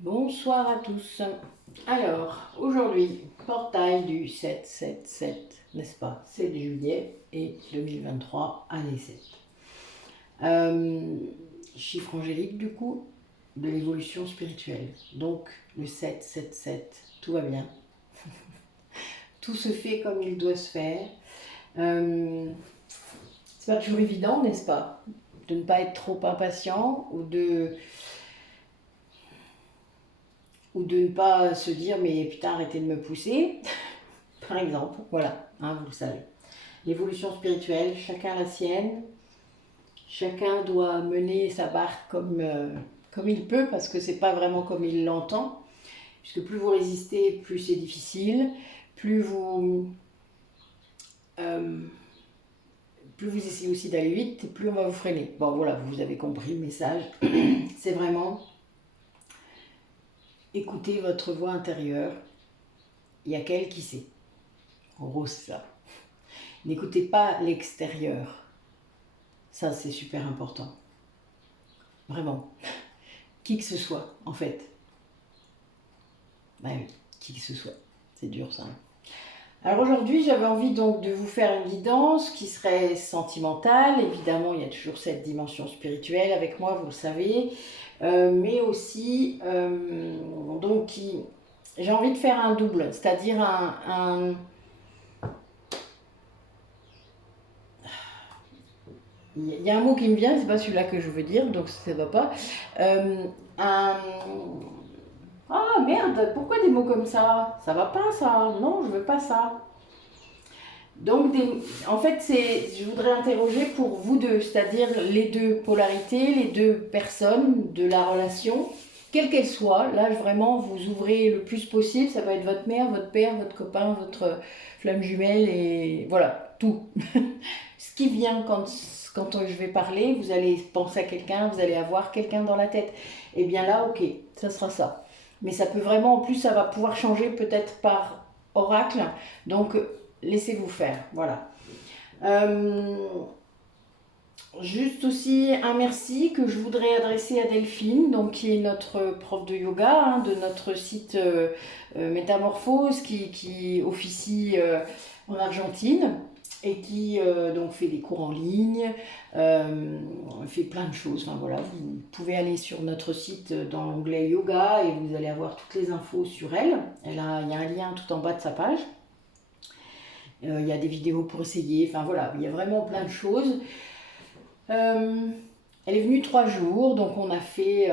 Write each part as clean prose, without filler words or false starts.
Bonsoir à tous. Alors, aujourd'hui, portail du 7-7-7, n'est-ce pas? 7 juillet et 2023, année 7. Chiffre angélique du coup, de l'évolution spirituelle. Donc, le 7-7-7, tout va bien. Tout se fait comme il doit se faire. C'est pas toujours évident, n'est-ce pas? De ne pas être trop impatient ou de ne pas se dire mais putain arrêtez de me pousser, par exemple, voilà, hein, vous le savez. L'évolution spirituelle, chacun la sienne, chacun doit mener sa barque comme il peut, parce que c'est pas vraiment comme il l'entend, puisque plus vous résistez, plus c'est difficile, plus vous, euh, plus vous essayez aussi d'aller vite, plus on va vous freiner. Bon voilà, vous avez compris le message, c'est vraiment écouter votre voix intérieure, il y a qu'elle qui sait. En gros, c'est ça. N'écoutez pas l'extérieur. Ça, c'est super important. Vraiment. Qui que ce soit, en fait. Ben oui, qui que ce soit. C'est dur, ça. Alors aujourd'hui, j'avais envie donc de vous faire une guidance qui serait sentimentale. Évidemment, il y a toujours cette dimension spirituelle avec moi, vous le savez. Mais aussi, donc, j'ai envie de faire un double, c'est-à-dire il y a un mot qui me vient, c'est pas celui-là que je veux dire, donc ça va pas. Euh, un... Ah merde, pourquoi des mots comme ça? Ça va pas ça? Non, je veux pas ça. Donc, en fait, je voudrais interroger pour vous deux, c'est-à-dire les deux polarités, les deux personnes de la relation, quelle qu'elle soit. Là, vraiment, vous ouvrez le plus possible. Ça va être votre mère, votre père, votre copain, votre flamme jumelle et voilà, tout. Ce qui vient quand je vais parler, vous allez penser à quelqu'un, vous allez avoir quelqu'un dans la tête. Et bien là, ok, ça sera ça. Mais ça peut vraiment, en plus, ça va pouvoir changer peut-être par oracle. Donc, laissez-vous faire, voilà. Euh, Juste aussi un merci que je voudrais adresser à Delphine, donc qui est notre prof de yoga, hein, de notre site Métamorphose, qui officie en Argentine et qui donc fait des cours en ligne, fait plein de choses. Enfin voilà, vous pouvez aller sur notre site dans l'onglet yoga et vous allez avoir toutes les infos sur elle. Il y a un lien tout en bas de sa page. Il y a des vidéos pour essayer. Enfin voilà, il y a vraiment plein de choses. Euh, Elle est venue 3 jours, donc on a fait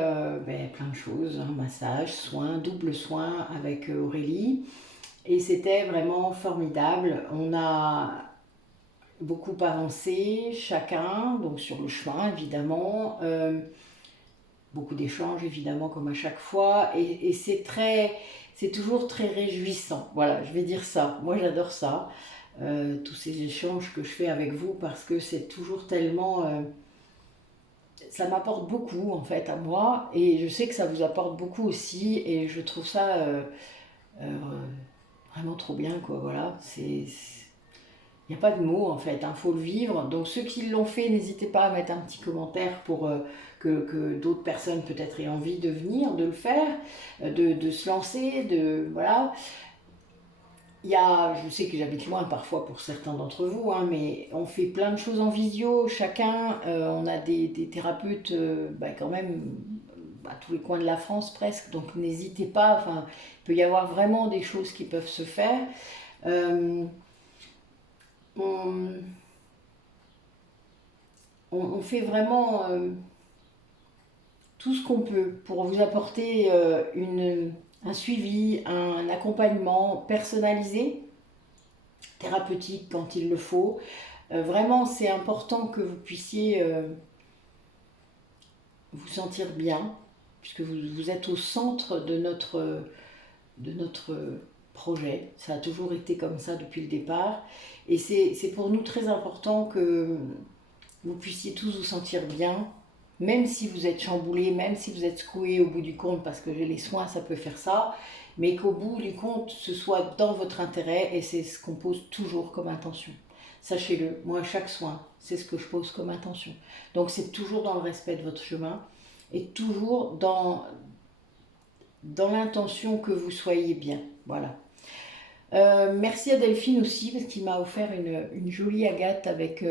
plein de choses, un massage, soins, double soin avec Aurélie. Et c'était vraiment formidable. On a beaucoup avancé chacun, donc sur le chemin évidemment. Beaucoup d'échanges évidemment comme à chaque fois. Et c'est toujours très réjouissant. Voilà, je vais dire ça. Moi j'adore ça. Tous ces échanges que je fais avec vous parce que c'est toujours tellement ça m'apporte beaucoup en fait à moi et je sais que ça vous apporte beaucoup aussi et je trouve ça euh, vraiment trop bien quoi, voilà, il n'y a pas de mots en fait, hein, faut le vivre. Donc ceux qui l'ont fait, n'hésitez pas à mettre un petit commentaire pour que d'autres personnes peut-être aient envie de venir, de le faire, de se lancer, voilà. Je sais que j'habite loin parfois pour certains d'entre vous, hein, mais on fait plein de choses en visio, chacun. On a des thérapeutes quand même à tous les coins de la France presque, donc n'hésitez pas. Enfin, il peut y avoir vraiment des choses qui peuvent se faire. Euh, on, on fait vraiment tout ce qu'on peut pour vous apporter un suivi, un accompagnement personnalisé, thérapeutique quand il le faut. Vraiment, c'est important que vous puissiez vous sentir bien, puisque vous êtes au centre de notre projet. Ça a toujours été comme ça depuis le départ. Et c'est pour nous très important que vous puissiez tous vous sentir bien, même si vous êtes chamboulé, même si vous êtes secoué au bout du compte, parce que les soins, ça peut faire ça, mais qu'au bout du compte, ce soit dans votre intérêt, et c'est ce qu'on pose toujours comme intention. Sachez-le, moi, à chaque soin, c'est ce que je pose comme intention. Donc c'est toujours dans le respect de votre chemin, et toujours dans l'intention que vous soyez bien. Voilà. Merci à Delphine aussi parce qu'il m'a offert une jolie agate avec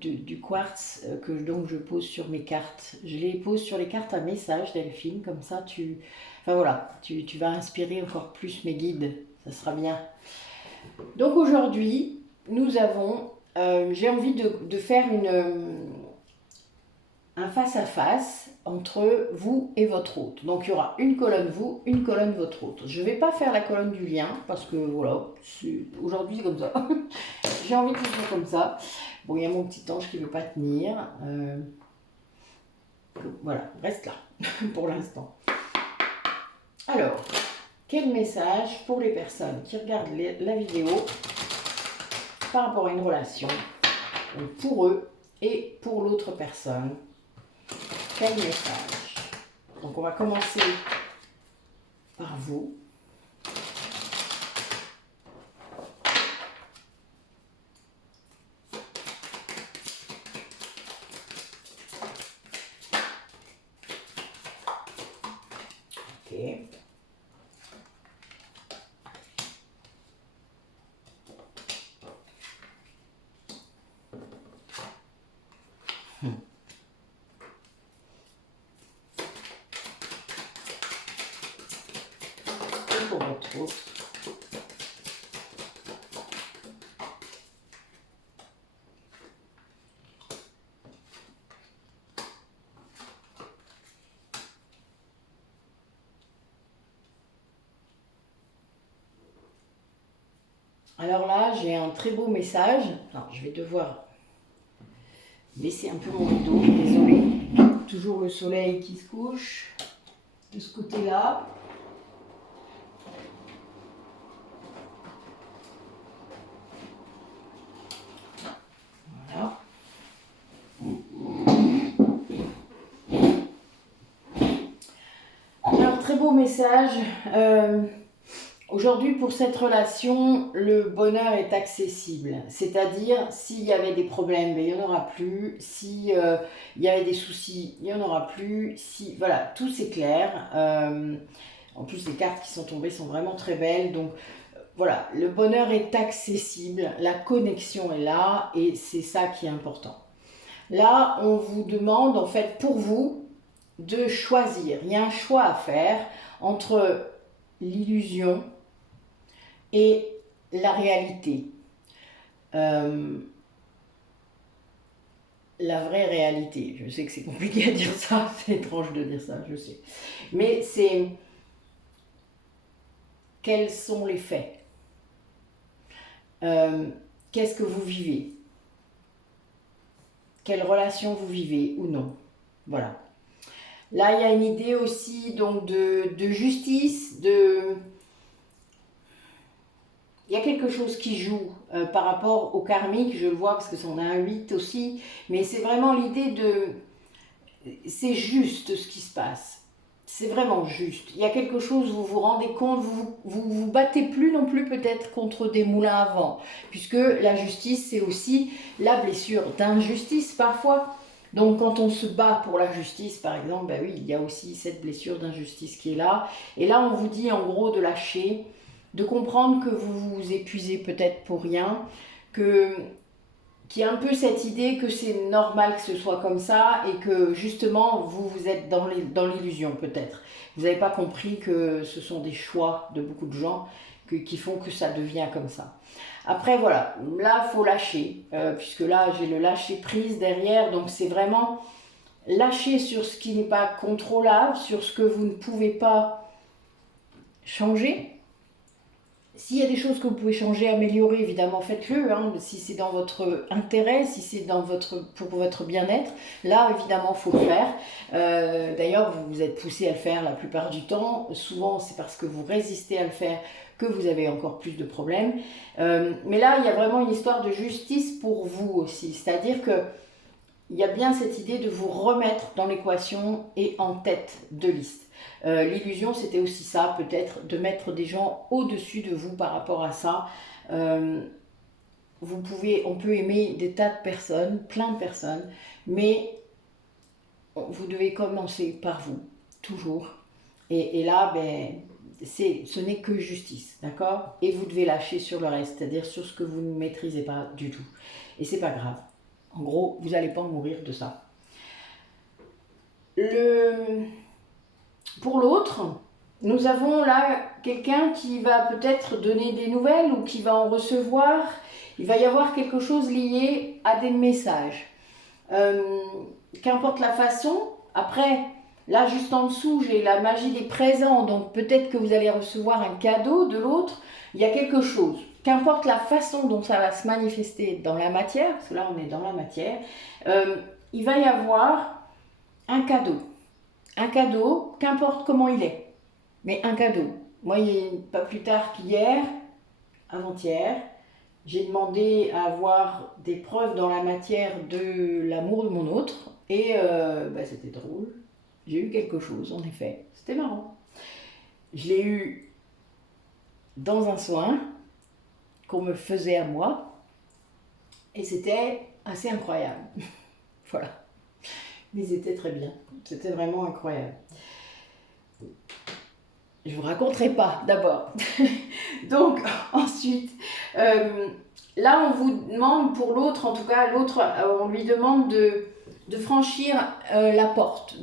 du quartz que donc je pose sur mes cartes. Je les pose sur les cartes à message, Delphine, comme ça enfin voilà, tu vas inspirer encore plus mes guides, ça sera bien. Donc aujourd'hui, nous avons, j'ai envie de faire un face-à-face entre vous et votre hôte. Donc il y aura une colonne vous, une colonne votre hôte. Je ne vais pas faire la colonne du lien parce que voilà, aujourd'hui c'est comme ça. J'ai envie que ce soit comme ça. Bon, il y a mon petit ange qui ne veut pas tenir. Voilà, reste là pour l'instant. Alors, quel message pour les personnes qui regardent la vidéo par rapport à une relation, pour eux et pour l'autre personne? Quel message? Donc on va commencer par vous. Ok. Et pour votre autre. Alors là, j'ai un très beau message. Alors, je vais devoir baisser un peu mon rideau, désolé. Toujours le soleil qui se couche de ce côté-là. Voilà. Alors, très beau message. Aujourd'hui, pour cette relation, le bonheur est accessible. C'est-à-dire, s'il y avait des problèmes, ben, il n'y en aura plus. S'il y avait des soucis, il n'y en aura plus. Si, voilà, tout c'est clair. En plus, les cartes qui sont tombées sont vraiment très belles. Donc, voilà, le bonheur est accessible. La connexion est là et c'est ça qui est important. Là, on vous demande, en fait, pour vous, de choisir. Il y a un choix à faire entre l'illusion et la réalité. La vraie réalité. Je sais que c'est compliqué à dire ça, c'est étrange de dire ça, je sais. Mais c'est quels sont les faits? Qu'est-ce que vous vivez? Quelle relation vous vivez ou non? Voilà. Là, il y a une idée aussi donc de justice, il y a quelque chose qui joue par rapport au karmique, je le vois parce que c'en a un 8 aussi, mais c'est vraiment l'idée de... C'est juste ce qui se passe. C'est vraiment juste. Il y a quelque chose, vous vous rendez compte, vous battez plus non plus peut-être contre des moulins à vent, puisque la justice, c'est aussi la blessure d'injustice parfois. Donc quand on se bat pour la justice, par exemple, ben oui, il y a aussi cette blessure d'injustice qui est là. Et là, on vous dit en gros de lâcher, de comprendre que vous vous épuisez peut-être pour rien, qu'il y a un peu cette idée que c'est normal que ce soit comme ça et que justement vous êtes dans l'illusion peut-être. Vous n'avez pas compris que ce sont des choix de beaucoup de gens qui font que ça devient comme ça. Après voilà, là il faut lâcher, puisque là j'ai le lâcher prise derrière, donc c'est vraiment lâcher sur ce qui n'est pas contrôlable, sur ce que vous ne pouvez pas changer. S'il y a des choses que vous pouvez changer, améliorer, évidemment, faites-le. Hein, si c'est dans votre intérêt, si c'est pour votre bien-être, là, évidemment, il faut le faire. D'ailleurs, vous vous êtes poussé à le faire la plupart du temps. Souvent, c'est parce que vous résistez à le faire que vous avez encore plus de problèmes. Mais là, il y a vraiment une histoire de justice pour vous aussi. C'est-à-dire que il y a bien cette idée de vous remettre dans l'équation et en tête de liste. L'illusion, c'était aussi ça, peut-être, de mettre des gens au-dessus de vous par rapport à ça. On peut aimer des tas de personnes, plein de personnes, mais vous devez commencer par vous, toujours, Et là, ben, ce n'est que justice, d'accord? Et vous devez lâcher sur le reste, c'est-à-dire sur ce que vous ne maîtrisez pas du tout. Et c'est pas grave. En gros, vous n'allez pas mourir de ça. Pour l'autre, nous avons là quelqu'un qui va peut-être donner des nouvelles ou qui va en recevoir. Il va y avoir quelque chose lié à des messages. Qu'importe la façon, après, là juste en dessous, j'ai la magie des présents, donc peut-être que vous allez recevoir un cadeau de l'autre. Il y a quelque chose. Qu'importe la façon dont ça va se manifester dans la matière, parce que là on est dans la matière, il va y avoir un cadeau. Un cadeau, qu'importe comment il est, mais un cadeau. Moi, pas plus tard qu'hier, avant-hier, j'ai demandé à avoir des preuves dans la matière de l'amour de mon autre, et c'était drôle. J'ai eu quelque chose, en effet. C'était marrant. Je l'ai eu dans un soin qu'on me faisait à moi, et c'était assez incroyable. Voilà. Mais c'était très bien. C'était vraiment incroyable. Je vous raconterai pas d'abord. Donc ensuite, là on vous demande pour l'autre, en tout cas l'autre, on lui demande de franchir la porte,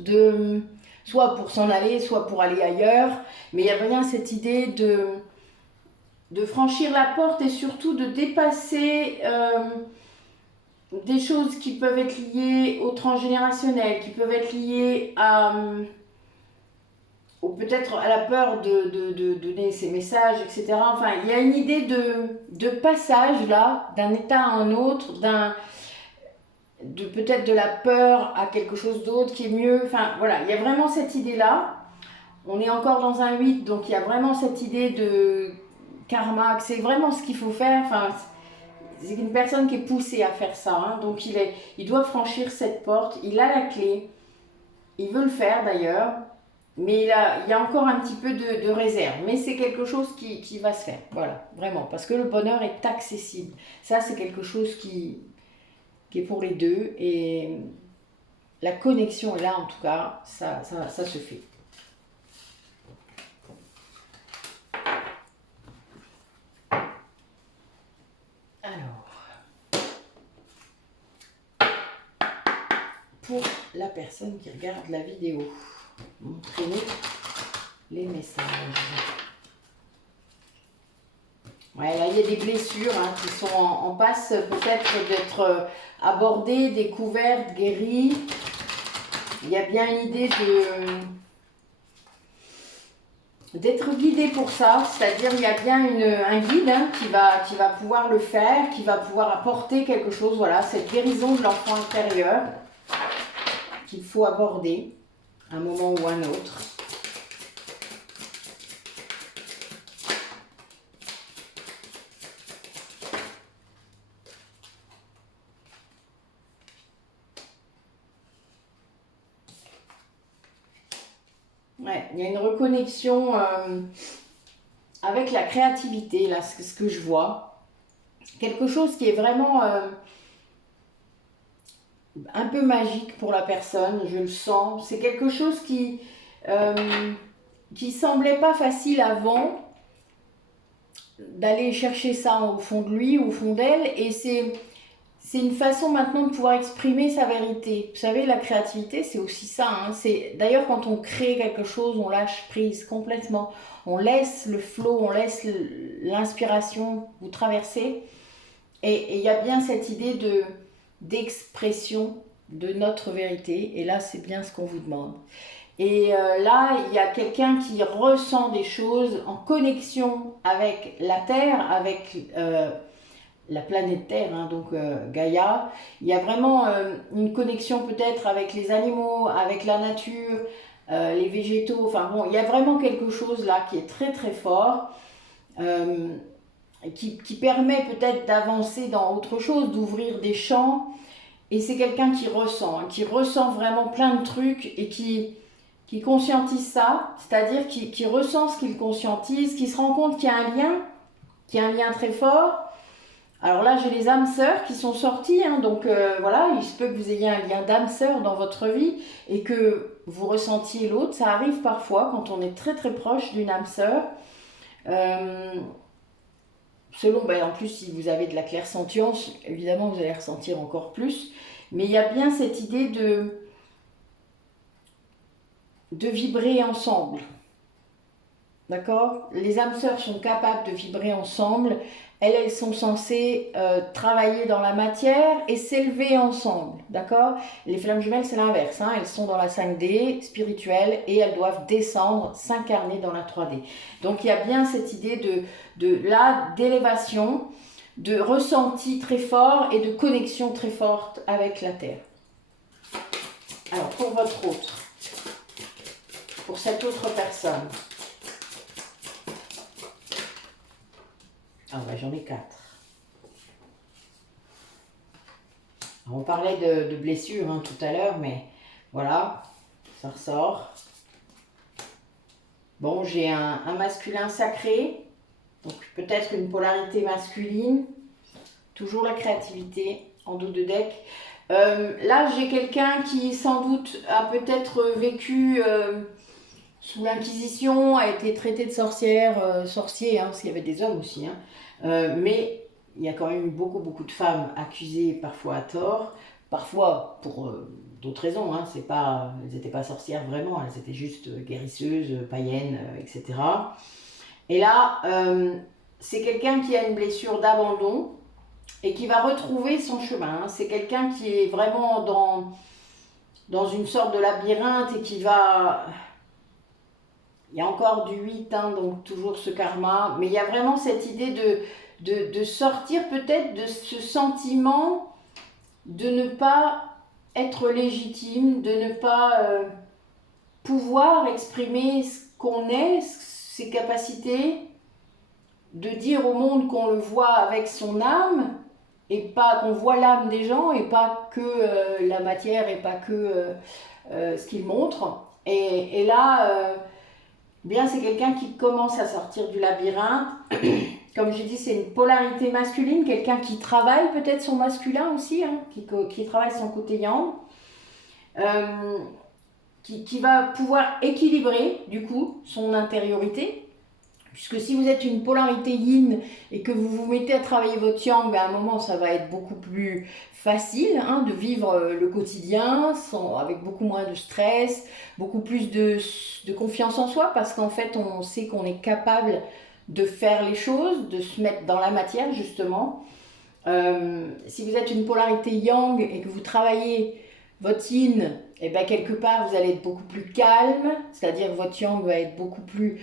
soit pour s'en aller, soit pour aller ailleurs. Mais il y a bien cette idée de franchir la porte et surtout de dépasser des choses qui peuvent être liées au transgénérationnel, qui peuvent être liées à... ou peut-être à la peur de donner ces messages, etc. Enfin, il y a une idée de passage là, d'un état à un autre, peut-être de la peur à quelque chose d'autre qui est mieux. Enfin, voilà, il y a vraiment cette idée-là. On est encore dans un 8, donc il y a vraiment cette idée de karma, que c'est vraiment ce qu'il faut faire. Enfin, c'est une personne qui est poussée à faire ça, hein. Donc il doit franchir cette porte, il a la clé, il veut le faire d'ailleurs. Mais il y a encore un petit peu de réserve. Mais c'est quelque chose qui va se faire. Voilà, vraiment. Parce que le bonheur est accessible. Ça, c'est quelque chose qui est pour les deux. Et la connexion est là, en tout cas. Ça se fait. Alors, pour la personne qui regarde la vidéo, montrez-nous les messages. Ouais, là, il y a des blessures qui sont en passe peut-être d'être abordées, découvertes, guéries. Il y a bien une idée d'être guidé pour ça, c'est-à-dire il y a bien un guide qui va pouvoir le faire, qui va pouvoir apporter quelque chose, voilà, cette guérison de l'enfant intérieur qu'il faut aborder à un moment ou un autre. Ouais, il y a une reconnexion avec la créativité, là, ce que je vois. Quelque chose qui est vraiment un peu magique pour la personne, je le sens. C'est quelque chose qui semblait pas facile avant d'aller chercher ça au fond de lui, au fond d'elle, et c'est une façon maintenant de pouvoir exprimer sa vérité. Vous savez, la créativité, c'est aussi ça. Hein. D'ailleurs, quand on crée quelque chose, on lâche prise complètement. On laisse le flow, on laisse l'inspiration vous traverser. Et il y a bien cette idée d'expression de notre vérité. Et là, c'est bien ce qu'on vous demande. Et là, il y a quelqu'un qui ressent des choses en connexion avec la Terre, avec la planète Terre, hein, donc Gaïa. Il y a vraiment une connexion peut-être avec les animaux, avec la nature, les végétaux. Enfin bon, il y a vraiment quelque chose là qui est très très fort, qui permet peut-être d'avancer dans autre chose, d'ouvrir des champs. Et c'est quelqu'un qui ressent vraiment plein de trucs et qui conscientise ça, c'est-à-dire qui ressent ce qu'il conscientise, qui se rend compte qu'il y a un lien très fort Alors là, j'ai les âmes sœurs qui sont sorties, hein, donc voilà, il se peut que vous ayez un lien d'âme sœur dans votre vie et que vous ressentiez l'autre. Ça arrive parfois quand on est très très proche d'une âme sœur. Euh, Selon, ben, en plus, si vous avez de la clairsentience, évidemment, vous allez ressentir encore plus. Mais il y a bien cette idée de vibrer ensemble. D'accord? Les âmes sœurs sont capables de vibrer ensemble. Elles sont censées travailler dans la matière et s'élever ensemble. D'accord? Les flammes jumelles, c'est l'inverse. Hein. Elles sont dans la 5D spirituelle et elles doivent descendre, s'incarner dans la 3D. Donc il y a bien cette idée d'élévation, de ressenti très fort et de connexion très forte avec la Terre. Alors pour votre autre, pour cette autre personne. Ah bah j'en ai 4. On parlait de blessures hein, tout à l'heure, mais voilà, ça ressort. Bon, j'ai un masculin sacré, donc peut-être une polarité masculine, toujours la créativité en dos de deck. Là, j'ai quelqu'un qui sans doute a peut-être vécu sous l'Inquisition, a été traité de sorcière, sorcier, hein, parce qu'il y avait des hommes aussi, hein. Mais il y a quand même eu beaucoup de femmes accusées, parfois à tort, parfois pour d'autres raisons. Hein, elles n'étaient pas sorcières vraiment, elles étaient juste guérisseuses, païennes, etc. Et là, c'est quelqu'un qui a une blessure d'abandon et qui va retrouver son chemin. Hein. C'est quelqu'un qui est vraiment dans une sorte de labyrinthe et qui va... Il y a encore du 8, hein, donc toujours ce karma, mais il y a vraiment cette idée de sortir peut-être de ce sentiment de ne pas être légitime, de ne pas pouvoir exprimer ce qu'on est, ses capacités, de dire au monde qu'on le voit avec son âme, et pas qu'on voit l'âme des gens, et pas que la matière, et pas que ce qu'il montre. Et là... bien, c'est quelqu'un qui commence à sortir du labyrinthe. Comme j'ai dit, c'est une polarité masculine, quelqu'un qui travaille peut-être son masculin aussi, hein, qui travaille son côté yang, qui va pouvoir équilibrer du coup son intériorité. Puisque si vous êtes une polarité yin et que vous vous mettez à travailler votre yang, ben à un moment ça va être beaucoup plus facile hein, de vivre le quotidien avec beaucoup moins de stress, beaucoup plus de confiance en soi parce qu'en fait on sait qu'on est capable de faire les choses, de se mettre dans la matière justement. Si vous êtes une polarité yang et que vous travaillez votre yin, et ben quelque part vous allez être beaucoup plus calme, c'est-à-dire que votre yang va être beaucoup plus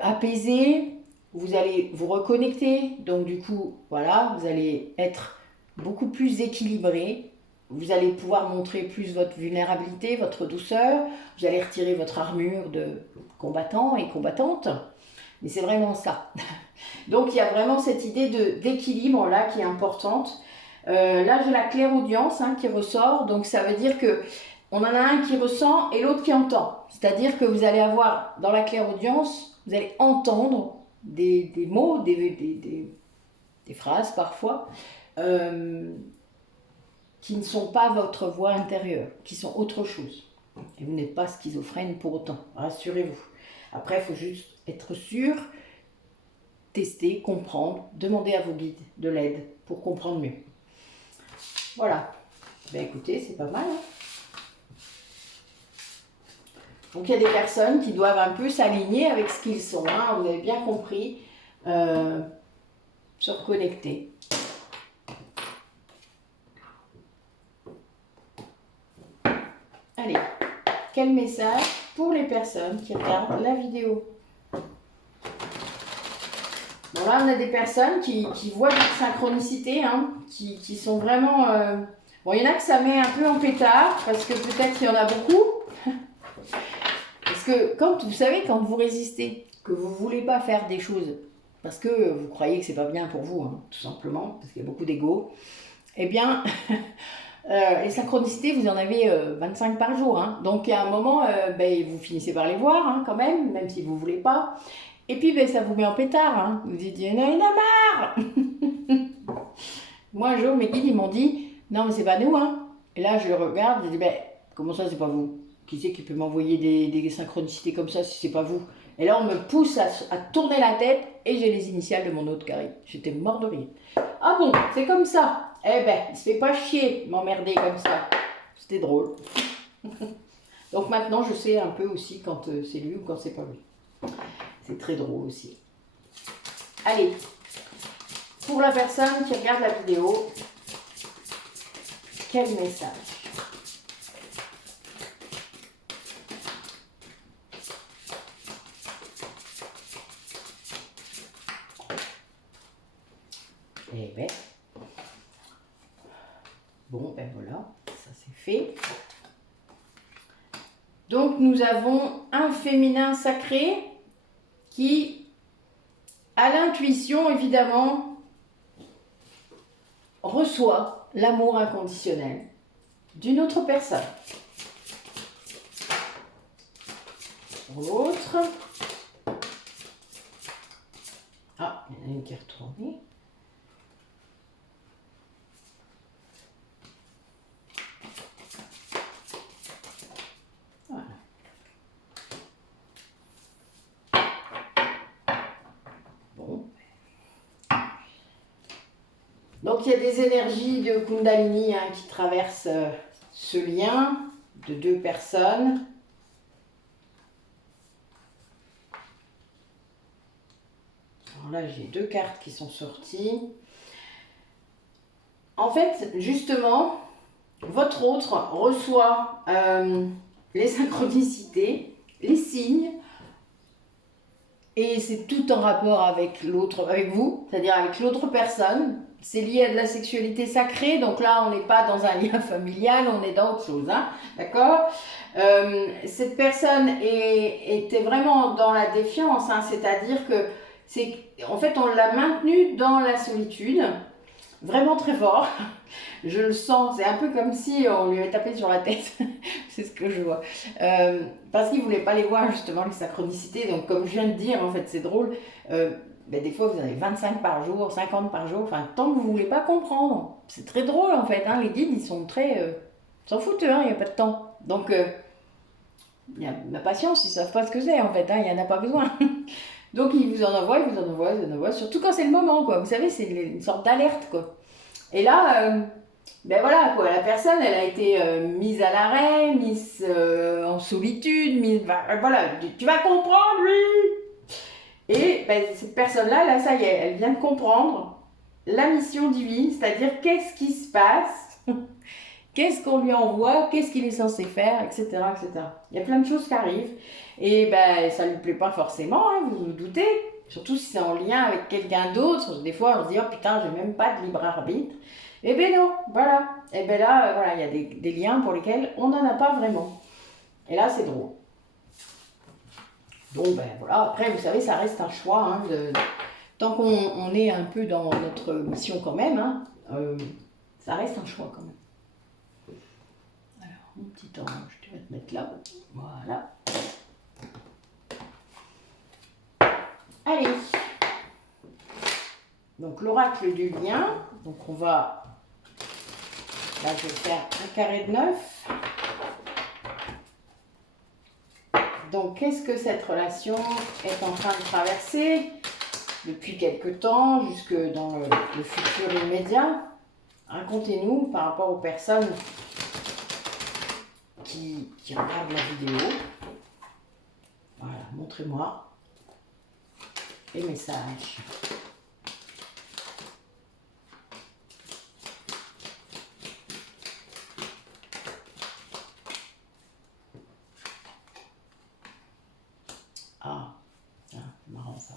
apaisé, vous allez vous reconnecter, donc du coup voilà, vous allez être beaucoup plus équilibré, vous allez pouvoir montrer plus votre vulnérabilité, votre douceur, vous allez retirer votre armure de combattant et combattante, mais c'est vraiment ça. Donc il y a vraiment cette idée d'équilibre là qui est importante. Là j'ai la clairaudience hein, qui ressort, donc ça veut dire que on en a un qui ressent et l'autre qui entend. C'est-à-dire que vous allez avoir dans la clairaudience, vous allez entendre des mots, des phrases parfois, qui ne sont pas votre voix intérieure, qui sont autre chose. Et vous n'êtes pas schizophrène pour autant, rassurez-vous. Après, il faut juste être sûr, tester, comprendre, demander à vos guides de l'aide pour comprendre mieux. Voilà. Ben écoutez, c'est pas mal. Hein. Donc il y a des personnes qui doivent un peu s'aligner avec ce qu'ils sont. Hein, vous avez bien compris. Se reconnecter. Allez, quel message pour les personnes qui regardent la vidéo? Bon là, on a des personnes qui voient des synchronicités, hein, qui sont vraiment... Bon, il y en a que ça met un peu en pétard, parce que peut-être qu'il y en a beaucoup. Parce que, quand vous savez, quand vous résistez, que vous ne voulez pas faire des choses, parce que vous croyez que c'est pas bien pour vous, hein, tout simplement, parce qu'il y a beaucoup d'ego, eh bien, les synchronicités, vous en avez 25 par jour. Hein. Donc, à un moment, vous finissez par les voir, hein, quand même si vous ne voulez pas. Et puis, ça vous met en pétard. Hein. Vous dites, il y en a marre. Moi, un jour, mes guides, ils m'ont dit, non, mais c'est pas nous, hein. Et là, je regarde, je dis, ben, comment ça, c'est pas vous? Qui c'est qui peut m'envoyer des synchronicités comme ça si c'est pas vous? Et là, on me pousse à tourner la tête et j'ai les initiales de mon autre Karine. J'étais mort de rire. Ah bon, c'est comme ça. Eh ben, il se fait pas chier m'emmerder comme ça. C'était drôle. Donc maintenant, je sais un peu aussi quand c'est lui ou quand c'est pas lui. C'est très drôle aussi. Allez, pour la personne qui regarde la vidéo, quel message? Eh ben, bon, ben voilà, ça c'est fait. Donc nous avons un féminin sacré qui, à l'intuition évidemment, reçoit l'amour inconditionnel d'une autre personne. Pour l'autre, ah, il y en a une qui est retournée. Voilà. Bon. Donc il y a des énergies de Kundalini qui traversent ce lien de deux personnes. Alors là, j'ai deux cartes qui sont sorties. En fait, justement, votre autre reçoit les synchronicités, les signes, et c'est tout en rapport avec l'autre, avec vous, c'est-à-dire avec l'autre personne. C'est lié à de la sexualité sacrée, donc là, on n'est pas dans un lien familial, on est dans autre chose, hein, d'accord? Cette personne était vraiment dans la défiance, hein, c'est-à-dire que en fait, on l'a maintenue dans la solitude, vraiment très fort. Je le sens, c'est un peu comme si on lui avait tapé sur la tête, c'est ce que je vois. Parce qu'il ne voulait pas les voir justement, les synchronicités, donc comme je viens de dire, en fait c'est drôle, ben, des fois vous en avez 25 par jour, 50 par jour, enfin tant que vous ne voulez pas comprendre. C'est très drôle en fait, hein, les guides ils sont très... s'en foutent, hein, il n'y a pas de temps. Donc il y a la patience, ils ne savent pas ce que c'est en fait, hein, il n'y en a pas besoin. Donc ils vous en envoient, ils vous en envoient, ils vous en envoient, surtout quand c'est le moment quoi, vous savez c'est une sorte d'alerte quoi. Et là... ben voilà, quoi, la personne, elle a été mise à l'arrêt, mise en solitude, mise, voilà, tu vas comprendre, lui. Et ben, cette personne-là, là, ça y est, elle vient de comprendre la mission divine, c'est-à-dire qu'est-ce qui se passe, qu'est-ce qu'on lui envoie, qu'est-ce qu'il est censé faire, etc., etc. Il y a plein de choses qui arrivent, et ben, ça ne lui plaît pas forcément, hein, vous vous doutez, surtout si c'est en lien avec quelqu'un d'autre. Des fois, on se dit, oh putain, j'ai même pas de libre arbitre. Eh bien non, voilà. Et bien là, voilà, il y a des liens pour lesquels on n'en a pas vraiment. Et là, c'est drôle. Donc, ben voilà, après, vous savez, ça reste un choix. Hein, tant qu'on est un peu dans notre mission quand même, hein, ça reste un choix quand même. Alors, mon petit ange, tu vas te mettre là. Voilà. Allez. Donc, l'oracle du lien. Donc, on va... Là, je vais faire un carré de 9. Donc, qu'est-ce que cette relation est en train de traverser depuis quelque temps, jusque dans le futur immédiat? Racontez-nous par rapport aux personnes qui regardent la vidéo. Voilà, montrez-moi les messages. Ah, tiens, c'est marrant ça.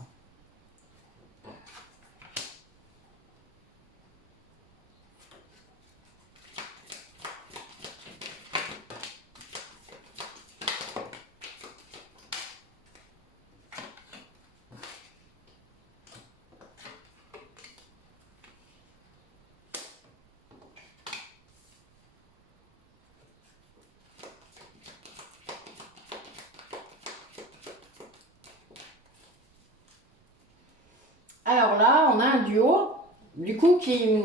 Alors là, on a un duo. du coup, qui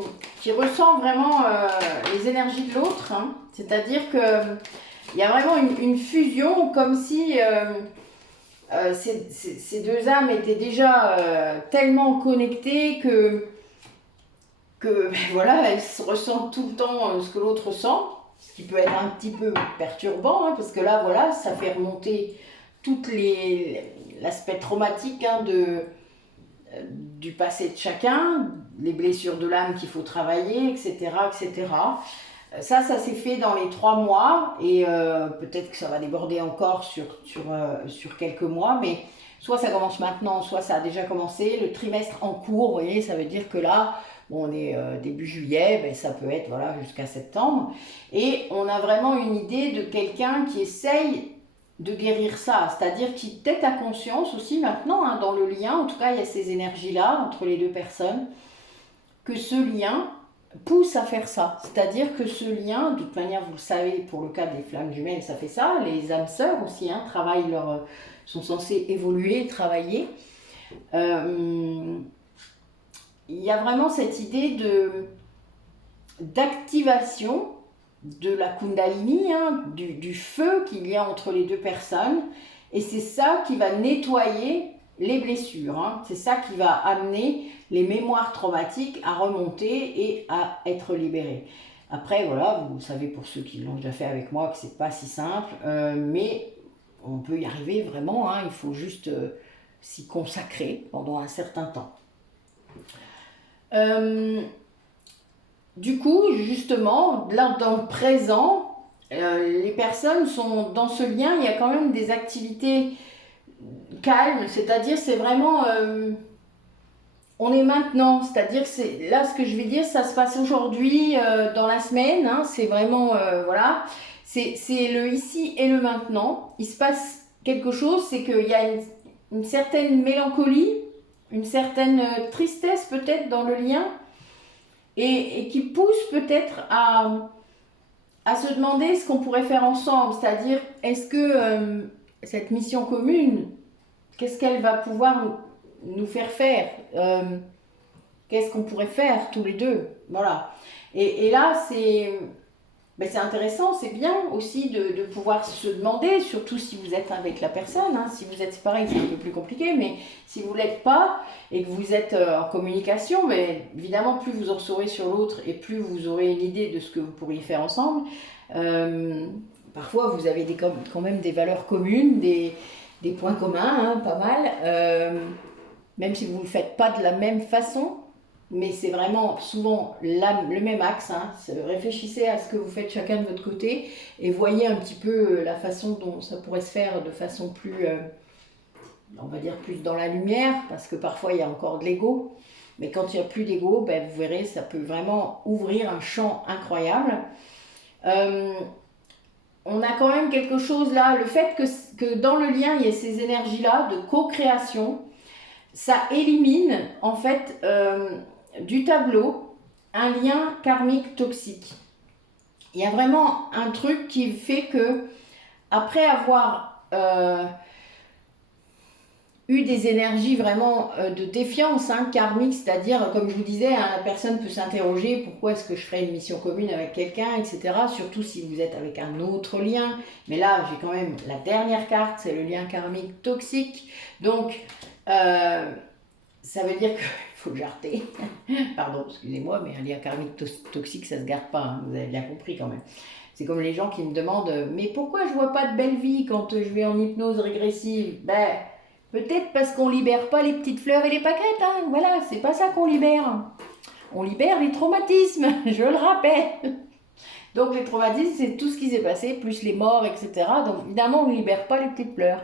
ressent vraiment les énergies de l'autre, hein. C'est-à-dire que il y a vraiment une fusion, comme si ces deux âmes étaient déjà tellement connectées que voilà, elles se ressentent tout le temps ce que l'autre ressent, ce qui peut être un petit peu perturbant, hein, parce que là, voilà, ça fait remonter l'aspect traumatique, hein, du passé de chacun, les blessures de l'âme qu'il faut travailler, etc., etc. Ça s'est fait dans les 3 mois, et peut-être que ça va déborder encore sur quelques mois, mais soit ça commence maintenant, soit ça a déjà commencé. Le trimestre en cours, vous voyez, ça veut dire que là, bon, on est début juillet, ben, ça peut être voilà, jusqu'à septembre, et on a vraiment une idée de quelqu'un qui essaye de guérir ça, c'est-à-dire qui peut-être a conscience aussi maintenant, hein, dans le lien, en tout cas il y a ces énergies-là entre les deux personnes, que ce lien pousse à faire ça. C'est-à-dire que ce lien, de toute manière, vous le savez, pour le cas des flammes jumelles, ça fait ça. Les âmes sœurs aussi, hein, sont censées évoluer, travailler. Il y a vraiment cette idée d'activation de la Kundalini, hein, du feu qu'il y a entre les deux personnes. Et c'est ça qui va nettoyer les blessures, hein. C'est ça qui va amener les mémoires traumatiques à remonter et à être libérées. Après, voilà, vous savez pour ceux qui l'ont déjà fait avec moi que c'est pas si simple, mais on peut y arriver vraiment, hein, il faut juste s'y consacrer pendant un certain temps. Du coup, justement, là dans le présent, les personnes sont dans ce lien, il y a quand même des activités calmes, c'est-à-dire c'est vraiment on est maintenant, c'est-à-dire c'est là ce que je vais dire, ça se passe aujourd'hui dans la semaine, hein, c'est vraiment voilà, c'est le ici et le maintenant. Il se passe quelque chose, c'est qu'il y a une certaine mélancolie, une certaine tristesse peut-être dans le lien, et qui pousse peut-être à se demander ce qu'on pourrait faire ensemble, c'est-à-dire est-ce que cette mission commune, qu'est-ce qu'elle va pouvoir nous faire qu'est-ce qu'on pourrait faire tous les deux, voilà. Et là, c'est intéressant, c'est bien aussi de pouvoir se demander, surtout si vous êtes avec la personne, hein. Si vous êtes séparés, c'est un peu plus compliqué, mais si vous ne l'êtes pas et que vous êtes en communication, mais évidemment, plus vous en saurez sur l'autre et plus vous aurez une idée de ce que vous pourriez faire ensemble. Parfois, vous avez quand même des valeurs communes, des points communs, hein, pas mal, même si vous ne le faites pas de la même façon. Mais c'est vraiment souvent le même axe, hein. Réfléchissez à ce que vous faites chacun de votre côté et voyez un petit peu la façon dont ça pourrait se faire de façon plus, on va dire plus dans la lumière, parce que parfois il y a encore de l'ego. Mais quand il n'y a plus d'ego, ben, vous verrez, ça peut vraiment ouvrir un champ incroyable. On a quand même quelque chose là, le fait que dans le lien il y ait ces énergies-là de co-création, ça élimine en fait du tableau un lien karmique toxique. Il y a vraiment un truc qui fait que après avoir eu des énergies vraiment de défiance, hein, karmique, c'est-à-dire comme je vous disais, hein, la personne peut s'interroger pourquoi est-ce que je ferais une mission commune avec quelqu'un, etc. Surtout si vous êtes avec un autre lien. Mais là, j'ai quand même la dernière carte, c'est le lien karmique toxique. Donc ça veut dire qu'il faut le jarter. Pardon, excusez-moi, mais un lien karmique toxique, ça se garde pas, hein, vous avez bien compris quand même. C'est comme les gens qui me demandent « Mais pourquoi je vois pas de belle vie quand je vais en hypnose régressive ?» Ben, peut-être parce qu'on libère pas les petites fleurs et les pâquerettes, hein. Voilà, c'est pas ça qu'on libère. On libère les traumatismes, je le rappelle. Donc les traumatismes, c'est tout ce qui s'est passé, plus les morts, etc. Donc évidemment, on ne libère pas les petites fleurs.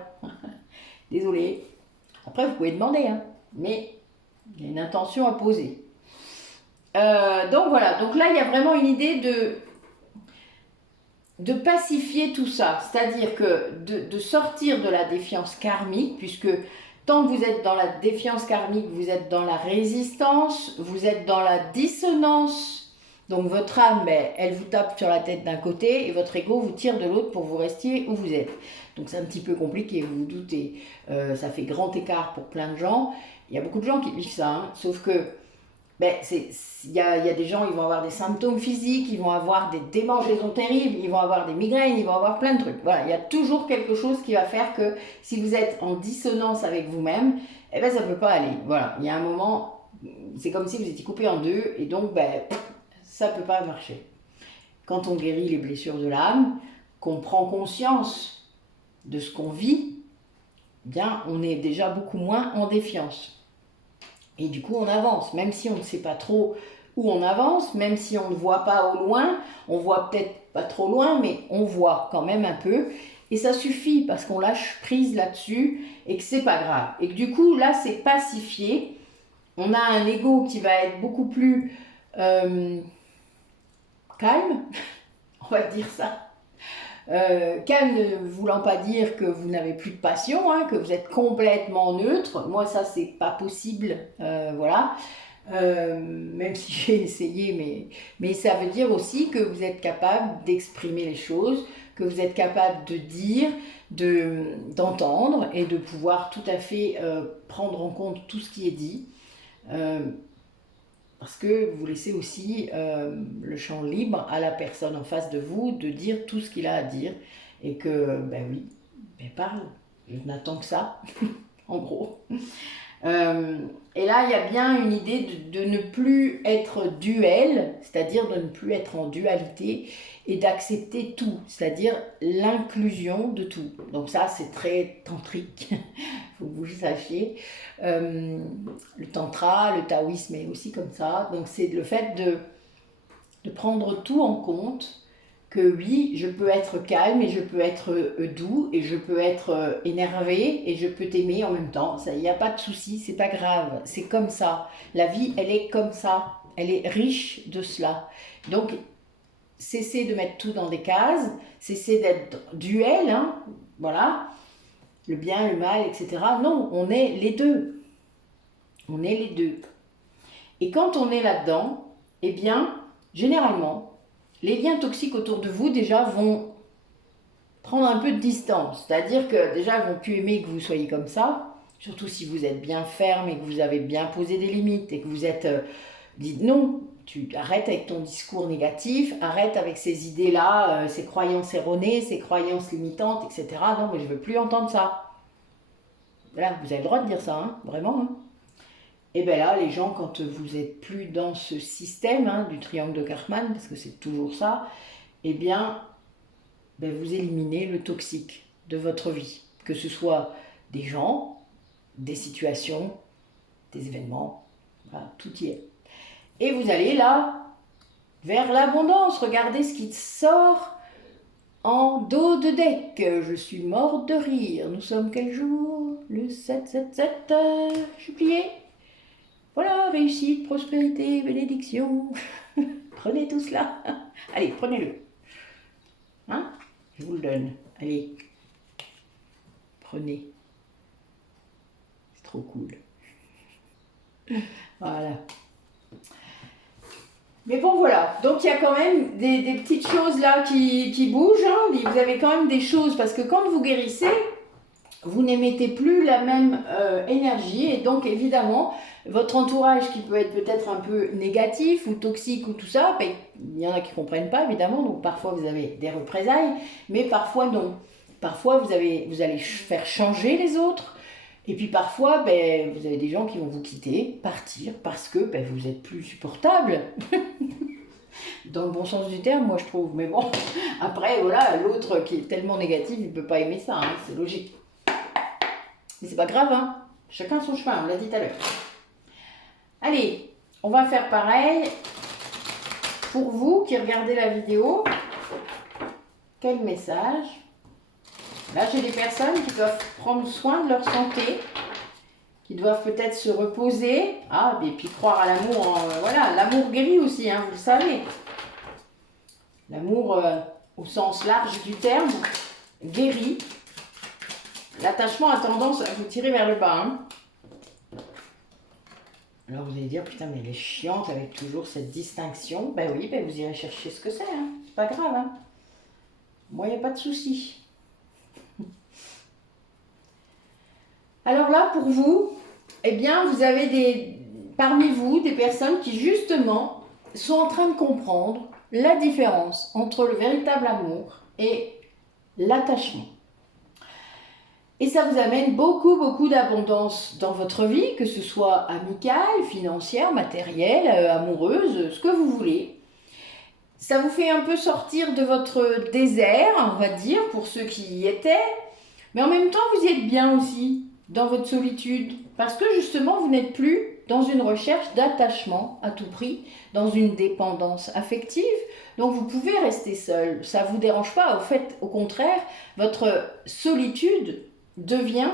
Désolée. Après, vous pouvez demander, hein. Mais il y a une intention à poser. Donc voilà, donc là il y a vraiment une idée de pacifier tout ça, c'est-à-dire que de sortir de la défiance karmique, puisque tant que vous êtes dans la défiance karmique, vous êtes dans la résistance, vous êtes dans la dissonance, donc votre âme, ben, elle vous tape sur la tête d'un côté et votre ego vous tire de l'autre pour que vous restiez où vous êtes. Donc c'est un petit peu compliqué, vous vous doutez, ça fait grand écart pour plein de gens. Il y a beaucoup de gens qui vivent ça, hein, sauf que ben, il y a des gens, ils vont avoir des symptômes physiques, ils vont avoir des démangeaisons terribles, ils vont avoir des migraines, ils vont avoir plein de trucs. Voilà, il y a toujours quelque chose qui va faire que si vous êtes en dissonance avec vous-même, eh ben, ça ne peut pas aller. Voilà, il y a un moment, c'est comme si vous étiez coupé en deux, et donc ben, ça ne peut pas marcher. Quand on guérit les blessures de l'âme, qu'on prend conscience de ce qu'on vit, bien, on est déjà beaucoup moins en défiance. Et du coup, on avance, même si on ne sait pas trop où on avance, même si on ne voit pas au loin, on voit peut-être pas trop loin, mais on voit quand même un peu. Et ça suffit parce qu'on lâche prise là-dessus et que c'est pas grave. Et que du coup, là, c'est pacifié. On a un ego qui va être beaucoup plus calme, on va dire ça. Calme ne voulant pas dire que vous n'avez plus de passion, hein, que vous êtes complètement neutre. Moi, ça, c'est pas possible. Voilà. Même si j'ai essayé, mais ça veut dire aussi que vous êtes capable d'exprimer les choses, que vous êtes capable de dire, d'entendre et de pouvoir tout à fait prendre en compte tout ce qui est dit. Parce que vous laissez aussi le champ libre à la personne en face de vous de dire tout ce qu'il a à dire. Et que, ben oui, ben parle, je n'attends que ça, en gros. Et là, il y a bien une idée de ne plus être duel, c'est-à-dire de ne plus être en dualité et d'accepter tout, c'est-à-dire l'inclusion de tout. Donc ça, c'est très tantrique, il faut que vous le sachiez. Le tantra, le taoïsme est aussi comme ça. Donc c'est le fait de prendre tout en compte, que oui, je peux être calme et je peux être doux et je peux être énervé et je peux t'aimer en même temps. Il n'y a pas de souci, c'est pas grave, c'est comme ça. La vie, elle est comme ça, elle est riche de cela. Donc, cessez de mettre tout dans des cases, cessez d'être duel, hein, voilà, le bien, le mal, etc. Non, on est les deux. On est les deux. Et quand on est là-dedans, eh bien, généralement, les liens toxiques autour de vous déjà vont prendre un peu de distance. C'est-à-dire que déjà, ils vont plus aimer que vous soyez comme ça, surtout si vous êtes bien ferme et que vous avez bien posé des limites et que vous êtes dites non. Tu arrêtes avec ton discours négatif, arrête avec ces idées-là, ces croyances erronées, ces croyances limitantes, etc. Non, mais je veux plus entendre ça. Là, vous avez le droit de dire ça, hein, vraiment. Hein. Et bien là, les gens, quand vous n'êtes plus dans ce système hein, du triangle de Karpman, parce que c'est toujours ça, eh bien, ben, vous éliminez le toxique de votre vie. Que ce soit des gens, des situations, des événements, voilà, tout y est. Et vous allez là, vers l'abondance. Regardez ce qui sort en dos de deck. Je suis morte de rire. Nous sommes quel jour? Le 7-7-7. Je suis pliée. Voilà, réussite, prospérité, bénédiction. Prenez tout cela. Allez, prenez-le. Hein? Je vous le donne. Allez. Prenez. C'est trop cool. Voilà. Mais bon, voilà. Donc, il y a quand même des petites choses là qui bougent. Hein. Vous avez quand même des choses, parce que quand vous guérissez, vous n'émettez plus la même énergie. Et donc, évidemment, votre entourage qui peut être peut-être un peu négatif ou toxique ou tout ça, ben, il y en a qui ne comprennent pas, évidemment. Donc, parfois, vous avez des représailles, mais parfois, non. Parfois, vous allez faire changer les autres. Et puis parfois, ben, vous avez des gens qui vont vous quitter, partir, parce que ben, vous n'êtes plus supportable. Dans le bon sens du terme, moi je trouve. Mais bon, après, voilà, l'autre qui est tellement négatif, il ne peut pas aimer ça, hein, c'est logique. Mais c'est pas grave, hein. Chacun son chemin, on l'a dit tout à l'heure. Allez, on va faire pareil. Pour vous qui regardez la vidéo, quel message? Là, j'ai des personnes qui doivent prendre soin de leur santé, qui doivent peut-être se reposer, et puis croire à l'amour. Voilà, l'amour guérit aussi, hein, vous le savez. L'amour, au sens large du terme, guérit. L'attachement a tendance à vous tirer vers le bas. Hein. Alors vous allez dire, putain, mais elle est chiante avec toujours cette distinction. Ben oui, ben vous irez chercher ce que c'est. Hein. C'est pas grave. Hein. Moi, il n'y a pas de souci. Alors là, pour vous, eh bien, vous avez parmi vous des personnes qui justement sont en train de comprendre la différence entre le véritable amour et l'attachement. Et ça vous amène beaucoup d'abondance dans votre vie, que ce soit amicale, financière, matérielle, amoureuse, ce que vous voulez. Ça vous fait un peu sortir de votre désert, on va dire, pour ceux qui y étaient. Mais en même temps, vous y êtes bien aussi, dans votre solitude. Parce que justement, vous n'êtes plus dans une recherche d'attachement à tout prix, dans une dépendance affective. Donc vous pouvez rester seul, ça ne vous dérange pas. Au fait, au contraire, votre solitude devient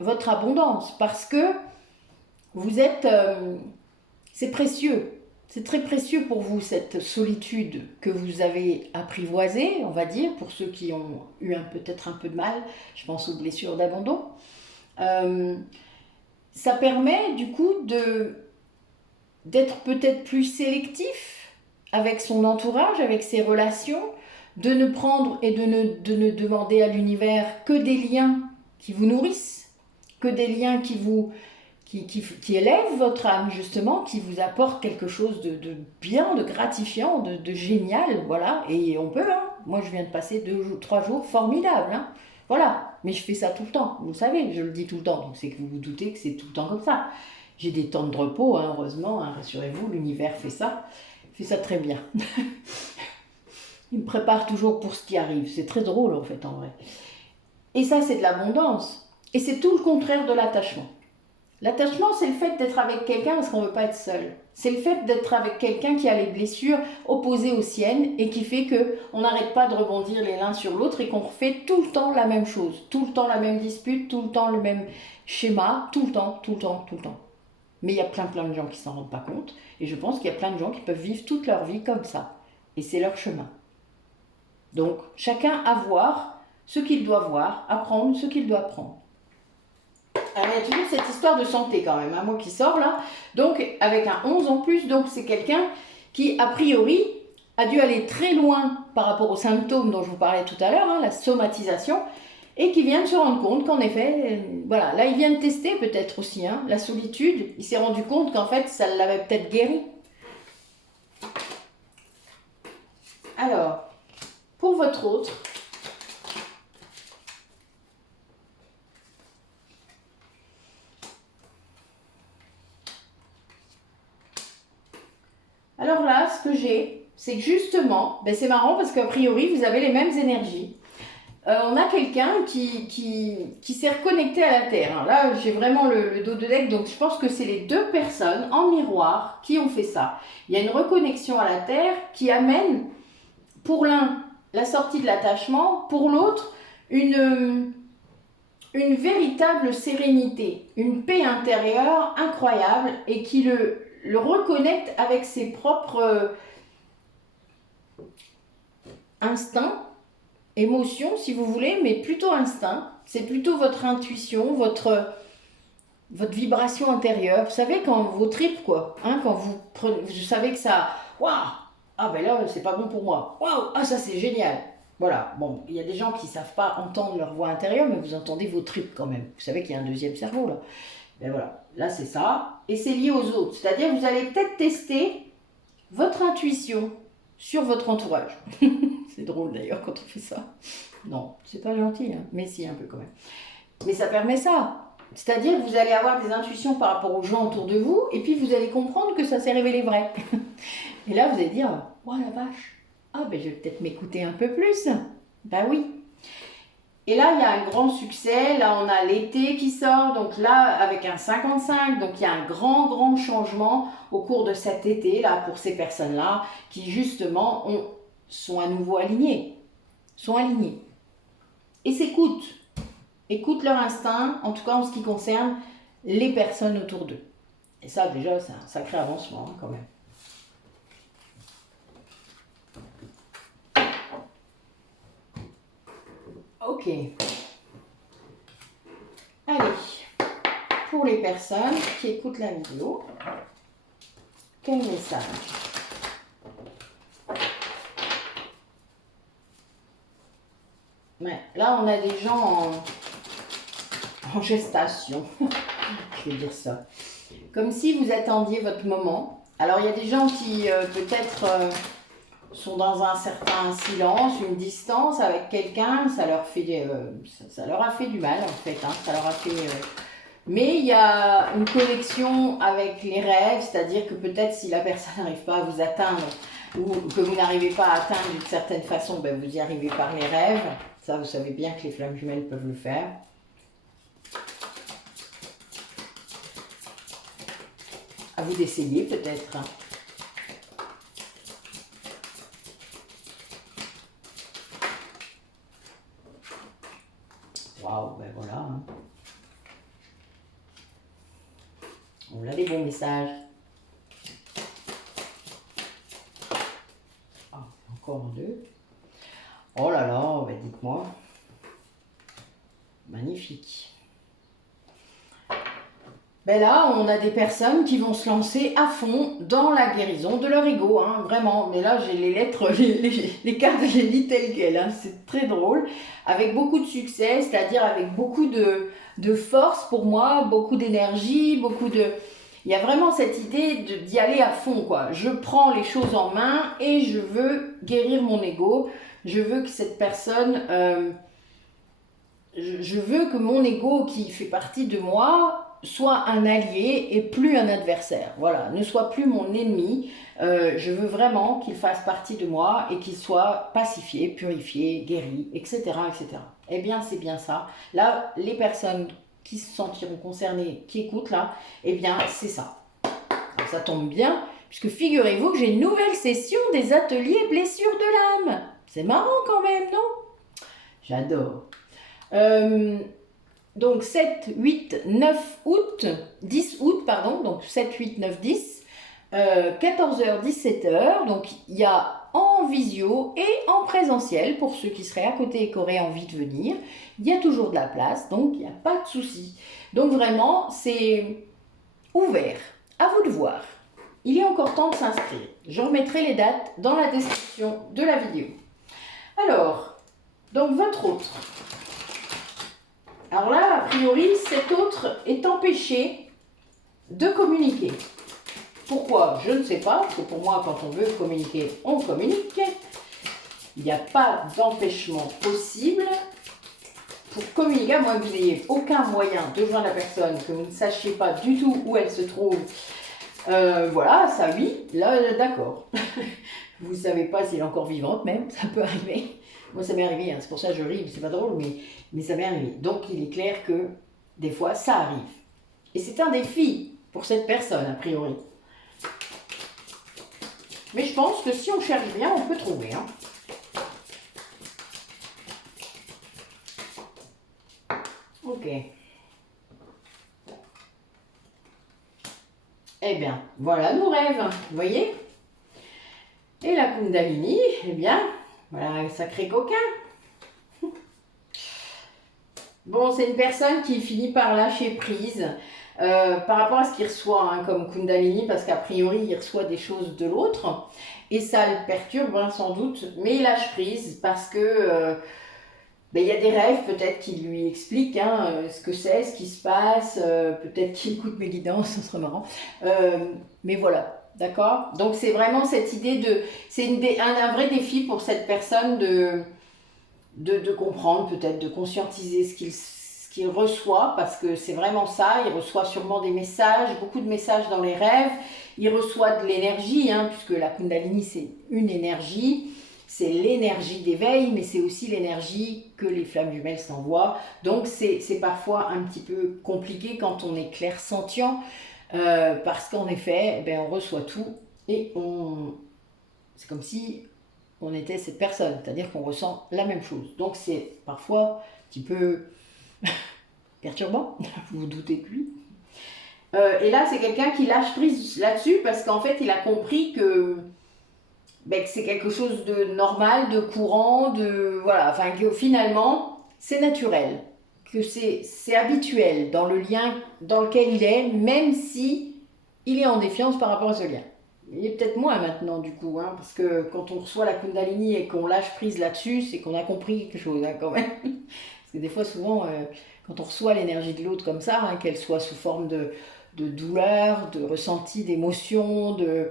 votre abondance. Parce que vous êtes... c'est précieux. C'est très précieux pour vous, cette solitude que vous avez apprivoisée, on va dire, pour ceux qui ont eu peut-être un peu de mal, je pense aux blessures d'abandon. Ça permet du coup d'être peut-être plus sélectif avec son entourage, avec ses relations, de ne prendre et de ne demander à l'univers que des liens qui vous nourrissent, que des liens qui élève votre âme, justement, qui vous apporte quelque chose de bien, de gratifiant, de génial, voilà. Et on peut, hein. Moi, je viens de passer 3 jours formidables, hein. Voilà. Mais je fais ça tout le temps, vous le savez, je le dis tout le temps. Donc, c'est que vous vous doutez que c'est tout le temps comme ça. J'ai des temps de repos, hein, heureusement, hein, rassurez-vous, l'univers fait ça très bien. Il me prépare toujours pour ce qui arrive. C'est très drôle, en fait, en vrai. Et ça, c'est de l'abondance. Et c'est tout le contraire de l'attachement. L'attachement, c'est le fait d'être avec quelqu'un parce qu'on ne veut pas être seul. C'est le fait d'être avec quelqu'un qui a les blessures opposées aux siennes et qui fait qu'on n'arrête pas de rebondir les l'un sur l'autre et qu'on refait tout le temps la même chose, tout le temps la même dispute, tout le temps le même schéma, tout le temps. Mais il y a plein de gens qui ne s'en rendent pas compte et je pense qu'il y a plein de gens qui peuvent vivre toute leur vie comme ça. Et c'est leur chemin. Donc, chacun à voir ce qu'il doit voir, apprendre ce qu'il doit apprendre. Alors, il y a toujours cette histoire de santé quand même, hein, moi qui sors là, donc avec un 11 en plus, donc c'est quelqu'un qui a priori a dû aller très loin par rapport aux symptômes dont je vous parlais tout à l'heure, hein, la somatisation, et qui vient de se rendre compte qu'en effet, voilà, là il vient de tester peut-être aussi, hein, la solitude, il s'est rendu compte qu'en fait ça l'avait peut-être guéri. Alors, pour votre autre, alors là, ce que j'ai, c'est que justement, ben c'est marrant parce qu'a priori, vous avez les mêmes énergies. On a quelqu'un qui s'est reconnecté à la Terre. Là, j'ai vraiment le dos de deck, donc je pense que c'est les 2 personnes en miroir qui ont fait ça. Il y a une reconnexion à la Terre qui amène, pour l'un, la sortie de l'attachement, pour l'autre, une véritable sérénité, une paix intérieure incroyable et qui le reconnecte avec ses propres instincts, émotions si vous voulez, mais plutôt instinct. C'est plutôt votre intuition, votre vibration intérieure. Vous savez, quand vos tripes, quoi, hein, quand vous savez que ça, waouh, ah ben là, c'est pas bon pour moi, waouh, ah ça c'est génial. Voilà, bon, il y a des gens qui ne savent pas entendre leur voix intérieure, mais vous entendez vos tripes quand même. Vous savez qu'il y a un deuxième cerveau là. Ben voilà, là c'est ça, et c'est lié aux autres. C'est-à-dire vous allez peut-être tester votre intuition sur votre entourage. C'est drôle d'ailleurs quand on fait ça. Non, c'est pas gentil, hein, mais si un peu quand même. Mais ça permet ça. C'est-à-dire que vous allez avoir des intuitions par rapport aux gens autour de vous, et puis vous allez comprendre que ça s'est révélé vrai. Et là vous allez dire, oh la vache, ah ben je vais peut-être m'écouter un peu plus. Ben oui. Et là, il y a un grand succès. Là, on a l'été qui sort. Donc là, avec un 55, donc il y a un grand changement au cours de cet été, là, pour ces personnes-là, qui justement sont à nouveau alignées. Et s'écoutent. Écoutent leur instinct, en tout cas en ce qui concerne les personnes autour d'eux. Et ça, déjà, c'est un sacré avancement, hein, quand même. Ok. Allez, pour les personnes qui écoutent la vidéo, quel message? Ouais, là, on a des gens en gestation, je vais dire ça. comme si vous attendiez votre moment. Alors il y a des gens qui peut-être sont dans un certain silence, une distance avec quelqu'un, ça leur fait, ça leur a fait du mal en fait, hein, ça leur a fait. Mais il y a une connexion avec les rêves, c'est-à-dire que peut-être si la personne n'arrive pas à vous atteindre ou que vous n'arrivez pas à atteindre d'une certaine façon, ben vous y arrivez par les rêves. Ça, vous savez bien que les flammes jumelles peuvent le faire. À vous d'essayer peut-être. Waouh, ben voilà. Hein. On a des bons messages. Ah, encore deux. Oh là là, ben dites-moi. Magnifique. Ben là, on a des personnes qui vont se lancer à fond dans la guérison de leur ego, hein, vraiment. Mais là, j'ai les lettres, les cartes, je les lis telles quelles, hein, c'est très drôle. Avec beaucoup de succès, c'est-à-dire avec beaucoup de force pour moi, beaucoup d'énergie, beaucoup de... Il y a vraiment cette idée d'y aller à fond, quoi. Je prends les choses en main et je veux guérir mon ego. Je veux que cette personne... je veux que mon ego, qui fait partie de moi, soit un allié et plus un adversaire. Voilà, ne soit plus mon ennemi. Je veux vraiment qu'il fasse partie de moi et qu'il soit pacifié, purifié, guéri, etc., etc. Eh bien, c'est bien ça. Là, les personnes qui se sentiront concernées, qui écoutent là, eh bien, c'est ça. Alors, ça tombe bien, puisque figurez-vous que j'ai une nouvelle session des ateliers blessures de l'âme. C'est marrant quand même, non? J'adore. Donc 7, 8, 9 août, 10 août, pardon, donc 7, 8, 9, 10, 14h, 17h, donc il y a en visio et en présentiel, pour ceux qui seraient à côté et qui auraient envie de venir, il y a toujours de la place, donc il n'y a pas de souci. Donc vraiment, c'est ouvert, à vous de voir. Il est encore temps de s'inscrire. Je remettrai les dates dans la description de la vidéo. Alors, donc votre autre. Alors là, a priori, cet autre est empêché de communiquer. Pourquoi? Je ne sais pas, parce que pour moi, quand on veut communiquer, on communique. Il n'y a pas d'empêchement possible pour communiquer, à moins que vous n'ayez aucun moyen de joindre la personne, que vous ne sachiez pas du tout où elle se trouve. Voilà, ça oui, là, d'accord. Vous ne savez pas si elle est encore vivante même, ça peut arriver. Moi, ça m'est arrivé, hein, c'est pour ça que je ris, c'est pas drôle, mais ça m'est arrivé. Donc, il est clair que des fois, ça arrive. Et c'est un défi pour cette personne, a priori. Mais je pense que si on cherche bien, on peut trouver. Hein. Ok. Eh bien, voilà nos rêves, vous voyez? Et la Kundalini, eh bien, voilà un sacré coquin. Bon, c'est une personne qui finit par lâcher prise par rapport à ce qu'il reçoit hein, comme Kundalini, parce qu'a priori, il reçoit des choses de l'autre. Et ça le perturbe hein, sans doute, mais il lâche prise parce que ben, y a des rêves peut-être qui lui expliquent hein, ce que c'est, ce qui se passe, peut-être qu'il écoute mes guidances, ce serait marrant. Mais voilà. D'accord? Donc c'est vraiment cette idée de... C'est un vrai défi pour cette personne de comprendre, peut-être, de conscientiser ce qu'il reçoit, parce que c'est vraiment ça, il reçoit sûrement des messages, beaucoup de messages dans les rêves, il reçoit de l'énergie, hein, puisque la Kundalini c'est une énergie, c'est l'énergie d'éveil, mais c'est aussi l'énergie que les flammes jumelles s'envoient, donc c'est parfois un petit peu compliqué quand on est clairsentient, parce qu'en effet, ben, on reçoit tout et c'est comme si on était cette personne, c'est-à-dire qu'on ressent la même chose. Donc c'est parfois un petit peu perturbant, vous vous doutez que oui. Et là, c'est quelqu'un qui lâche prise là-dessus parce qu'en fait, il a compris que c'est quelque chose de normal, de courant, voilà, enfin que finalement, c'est naturel. Que c'est habituel dans le lien dans lequel il est, même si il est en défiance par rapport à ce lien. Il est peut-être moins maintenant du coup, hein, parce que quand on reçoit la Kundalini et qu'on lâche prise là-dessus, c'est qu'on a compris quelque chose hein, quand même. Parce que des fois, souvent, quand on reçoit l'énergie de l'autre comme ça, hein, qu'elle soit sous forme de douleur, de ressenti, d'émotion, de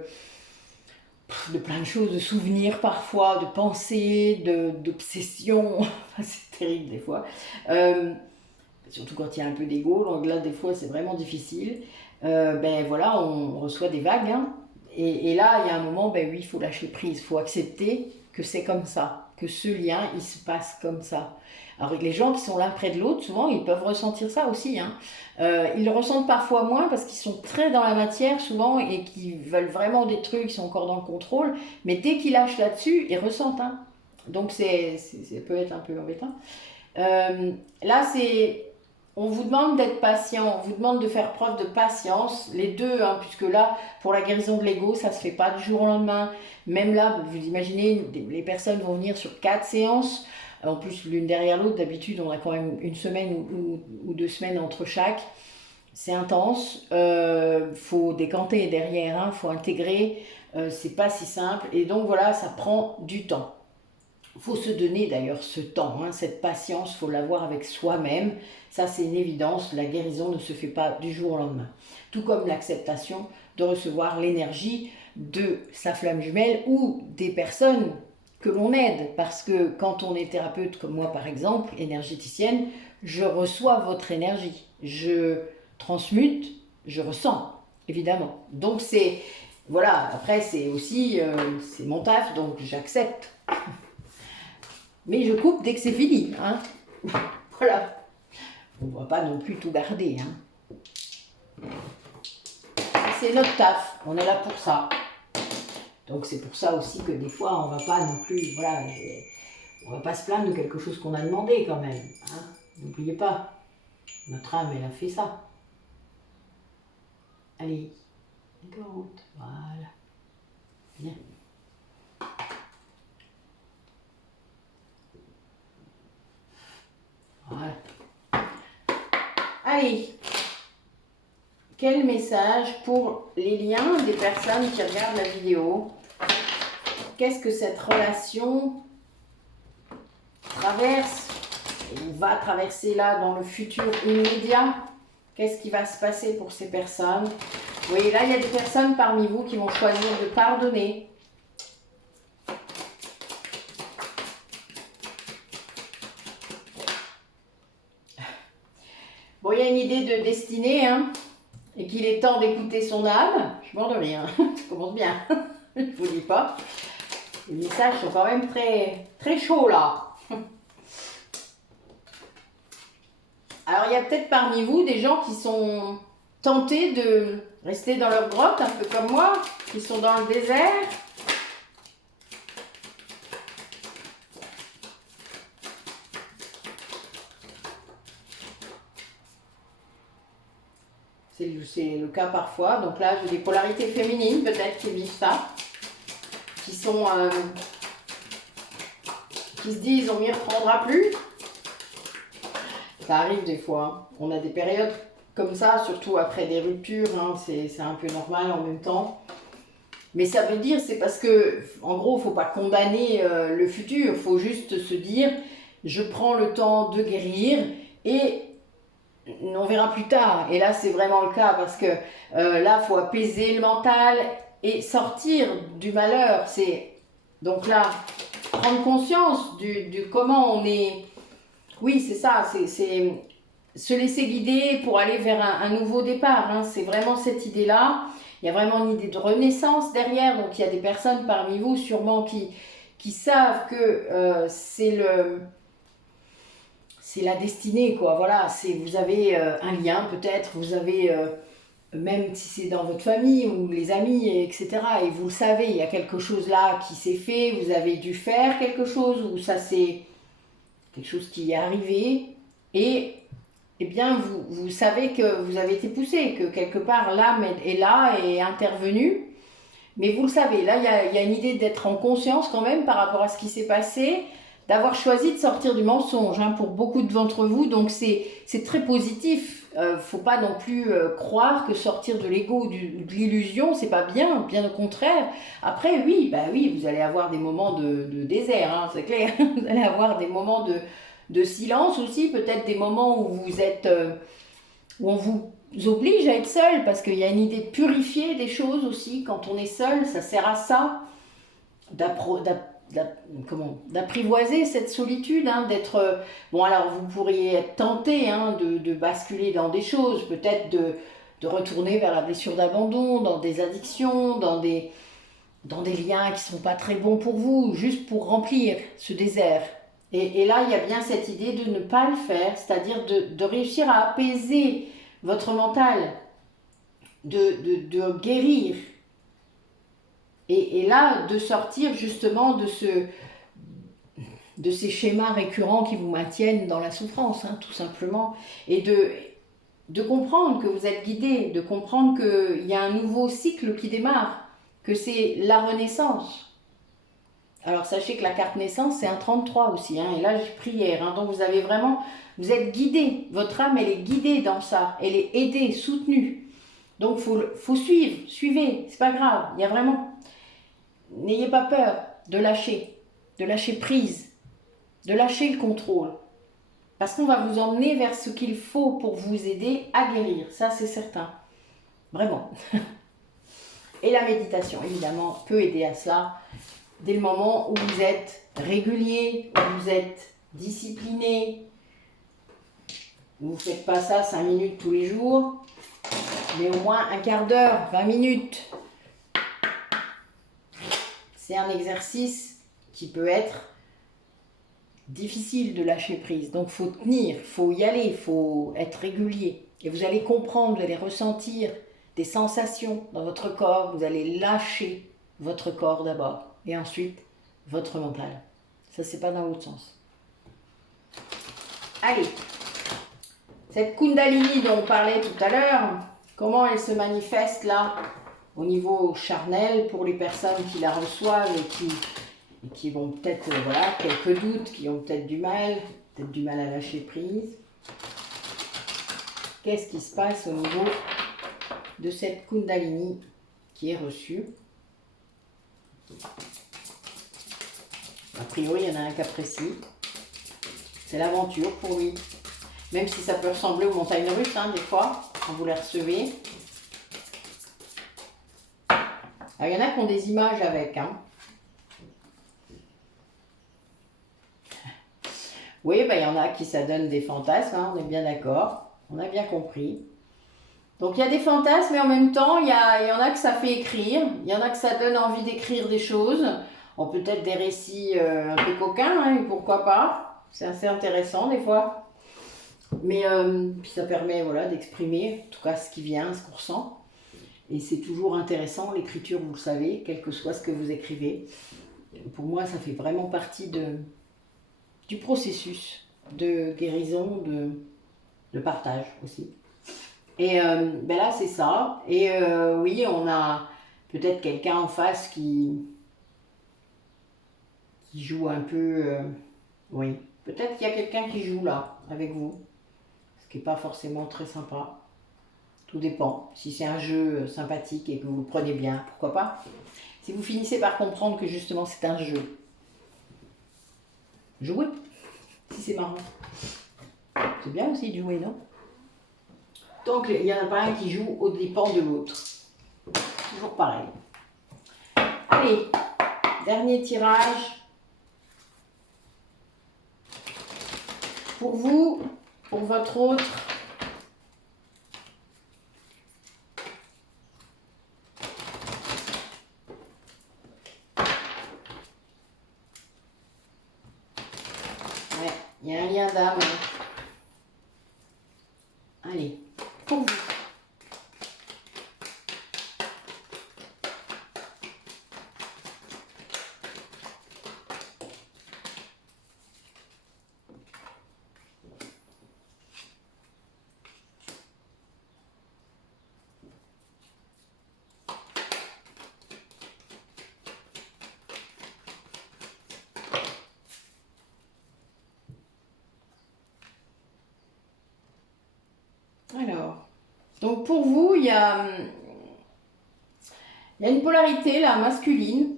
plein de choses, de souvenirs parfois, de pensées, d'obsessions. C'est terrible des fois. Surtout quand il y a un peu d'ego, donc là des fois c'est vraiment difficile. Ben voilà, on reçoit des vagues, hein. Et là il y a un moment, ben oui, il faut lâcher prise, il faut accepter que c'est comme ça, que ce lien il se passe comme ça. Alors les gens qui sont l'un près de l'autre, souvent ils peuvent ressentir ça aussi, hein. Ils le ressentent parfois moins parce qu'ils sont très dans la matière souvent et qu'ils veulent vraiment des trucs, ils sont encore dans le contrôle, mais dès qu'ils lâchent là-dessus, ils ressentent, hein. Donc ça peut être un peu embêtant. Là c'est on vous demande d'être patient, on vous demande de faire preuve de patience, les deux, hein, puisque là, pour la guérison de l'ego, ça ne se fait pas du jour au lendemain. Même là, vous imaginez, les personnes vont venir sur 4 séances, en plus l'une derrière l'autre, d'habitude on a quand même une semaine ou 2 semaines entre chaque. C'est intense, faut décanter derrière, hein, faut intégrer, c'est pas si simple, et donc voilà, ça prend du temps. Il faut se donner d'ailleurs ce temps, hein, cette patience, il faut l'avoir avec soi-même. Ça, c'est une évidence, la guérison ne se fait pas du jour au lendemain. Tout comme l'acceptation de recevoir l'énergie de sa flamme jumelle ou des personnes que l'on aide. Parce que quand on est thérapeute, comme moi par exemple, énergéticienne, je reçois votre énergie. Je transmute, je ressens, évidemment. Donc c'est, voilà, après c'est aussi, c'est mon taf, donc j'accepte. Mais je coupe dès que c'est fini, hein. Voilà. On ne va pas non plus tout garder, hein. C'est notre taf, on est là pour ça. Donc c'est pour ça aussi que des fois on ne va pas non plus, voilà, on ne va pas se plaindre de quelque chose qu'on a demandé quand même, hein. N'oubliez pas, notre âme elle a fait ça. Allez, voilà, bien. Voilà. Allez, quel message pour les liens des personnes qui regardent la vidéo? Qu'est-ce que cette relation traverse ou va traverser là dans le futur immédiat? Qu'est-ce qui va se passer pour ces personnes? Vous voyez, là, il y a des personnes parmi vous qui vont choisir de pardonner. Bon, il y a une idée de destinée, hein, et qu'il est temps d'écouter son âme. Je suis mort de rire, ça commence bien, je ne vous dis pas. Les messages sont quand même très, très chauds là. Alors il y a peut-être parmi vous des gens qui sont tentés de rester dans leur grotte, un peu comme moi, qui sont dans le désert. C'est le cas parfois. Donc là, j'ai des polarités féminines peut-être qui vivent ça, qui sont, qui se disent on m'y reprendra plus. Ça arrive des fois. On a des périodes comme ça, surtout après des ruptures. Hein, c'est un peu normal en même temps. Mais ça veut dire, c'est parce que, en gros, il ne faut pas condamner le futur. Il faut juste se dire, je prends le temps de guérir et on verra plus tard. Et là, c'est vraiment le cas parce que là, il faut apaiser le mental et sortir du malheur. Donc là, prendre conscience du comment on est. Oui, c'est ça. C'est se laisser guider pour aller vers un nouveau départ. Hein. C'est vraiment cette idée-là. Il y a vraiment une idée de renaissance derrière. Donc, il y a des personnes parmi vous sûrement qui savent que c'est la destinée, quoi. Voilà, vous avez un lien peut-être, vous avez, même si c'est dans votre famille ou les amis, etc. Et vous le savez, il y a quelque chose là qui s'est fait, vous avez dû faire quelque chose, ou ça c'est quelque chose qui est arrivé. Et eh bien, vous savez que vous avez été poussé, que quelque part l'âme est là et est intervenue. Mais vous le savez, là, il y a une idée d'être en conscience quand même par rapport à ce qui s'est passé, d'avoir choisi de sortir du mensonge, hein, pour beaucoup d'entre vous. Donc, c'est très positif. Faut pas non plus croire que sortir de l'ego ou de l'illusion, c'est pas bien, bien au contraire. Après, oui, vous allez avoir des moments de désert, hein, c'est clair. Vous allez avoir des moments de silence aussi, peut-être des moments où vous êtes, où on vous oblige à être seul, parce qu'il y a une idée de purifier des choses aussi. Quand on est seul, ça sert à ça, d'apprivoiser cette solitude, hein, d'être... Bon, alors vous pourriez être tenté, hein, de basculer dans des choses, peut-être de retourner vers la blessure d'abandon, dans des addictions, dans des liens qui ne sont pas très bons pour vous, juste pour remplir ce désert. Et là, il y a bien cette idée de ne pas le faire, c'est-à-dire de réussir à apaiser votre mental, de guérir. Et là, de sortir justement de ces schémas récurrents qui vous maintiennent dans la souffrance, hein, tout simplement. Et de comprendre que vous êtes guidé, de comprendre qu'il y a un nouveau cycle qui démarre, que c'est la renaissance. Alors sachez que la carte naissance c'est un 33 aussi, hein, et là j'ai pris hier, hein, donc vous êtes guidé, votre âme elle est guidée dans ça, elle est aidée, soutenue. Donc faut suivez, c'est pas grave, il y a vraiment, n'ayez pas peur de lâcher prise, de lâcher le contrôle. Parce qu'on va vous emmener vers ce qu'il faut pour vous aider à guérir, ça c'est certain, vraiment. Et la méditation évidemment peut aider à cela. Dès le moment où vous êtes régulier, où vous êtes discipliné, vous ne faites pas ça 5 minutes tous les jours, mais au moins un quart d'heure, 20 minutes. C'est un exercice qui peut être difficile de lâcher prise. Donc il faut tenir, il faut y aller, il faut être régulier. Et vous allez comprendre, vous allez ressentir des sensations dans votre corps, vous allez lâcher votre corps d'abord. Et ensuite, votre mental. Ça, c'est pas dans l'autre sens. Allez. Cette Kundalini dont on parlait tout à l'heure, comment elle se manifeste là, au niveau charnel, pour les personnes qui la reçoivent et qui vont peut-être, voilà, quelques doutes, qui ont peut-être du mal à lâcher prise. Qu'est-ce qui se passe au niveau de cette Kundalini qui est reçue? A priori, il y en a un cas précis. C'est l'aventure pour lui. Même si ça peut ressembler aux montagnes russes, hein, des fois, quand vous les recevez. Alors, il y en a qui ont des images avec. Hein. Oui, il y en a qui ça donne des fantasmes, hein, on est bien d'accord. On a bien compris. Donc, il y a des fantasmes, mais en même temps, il y en a que ça fait écrire. Il y en a que ça donne envie d'écrire des choses. Peut-être des récits un peu coquins, hein, pourquoi pas. C'est assez intéressant des fois. Mais puis ça permet d'exprimer en tout cas ce qui vient, ce qu'on ressent. Et c'est toujours intéressant, l'écriture, vous le savez, quel que soit ce que vous écrivez. Pour moi, ça fait vraiment partie du processus de guérison, de partage aussi. Et là, c'est ça. Et oui, on a peut-être quelqu'un en face qui joue un peu... oui, peut-être qu'il y a quelqu'un qui joue là, avec vous. Ce qui n'est pas forcément très sympa. Tout dépend. Si c'est un jeu sympathique et que vous le prenez bien, pourquoi pas. Si vous finissez par comprendre que justement c'est un jeu, jouez. Si c'est marrant. C'est bien aussi de jouer, non? Donc il n'y en a pas un qui joue aux dépens de l'autre. Toujours pareil. Allez, dernier tirage. Pour vous, pour votre autre. Ouais, il y a un lien d'âme. Allez, pour vous. Alors, donc pour vous, il y a une polarité là, masculine,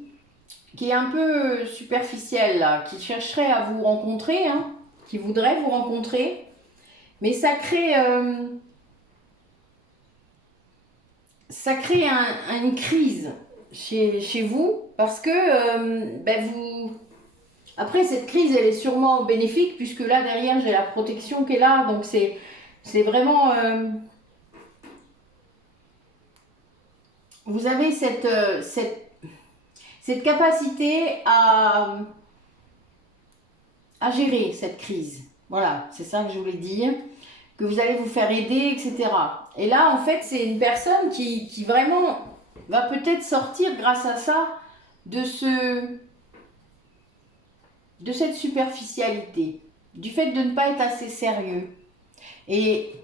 qui est un peu superficielle là, qui chercherait à vous rencontrer, hein, qui voudrait vous rencontrer, mais ça crée ça crée une crise chez vous parce que vous... Après, cette crise, elle est sûrement bénéfique puisque là, derrière, j'ai la protection qui est là. Donc, c'est vraiment... vous avez cette capacité à gérer cette crise. Voilà, c'est ça que je voulais dire. Que vous allez vous faire aider, etc. Et là, en fait, c'est une personne qui vraiment va peut-être sortir grâce à ça de cette superficialité, du fait de ne pas être assez sérieux. Et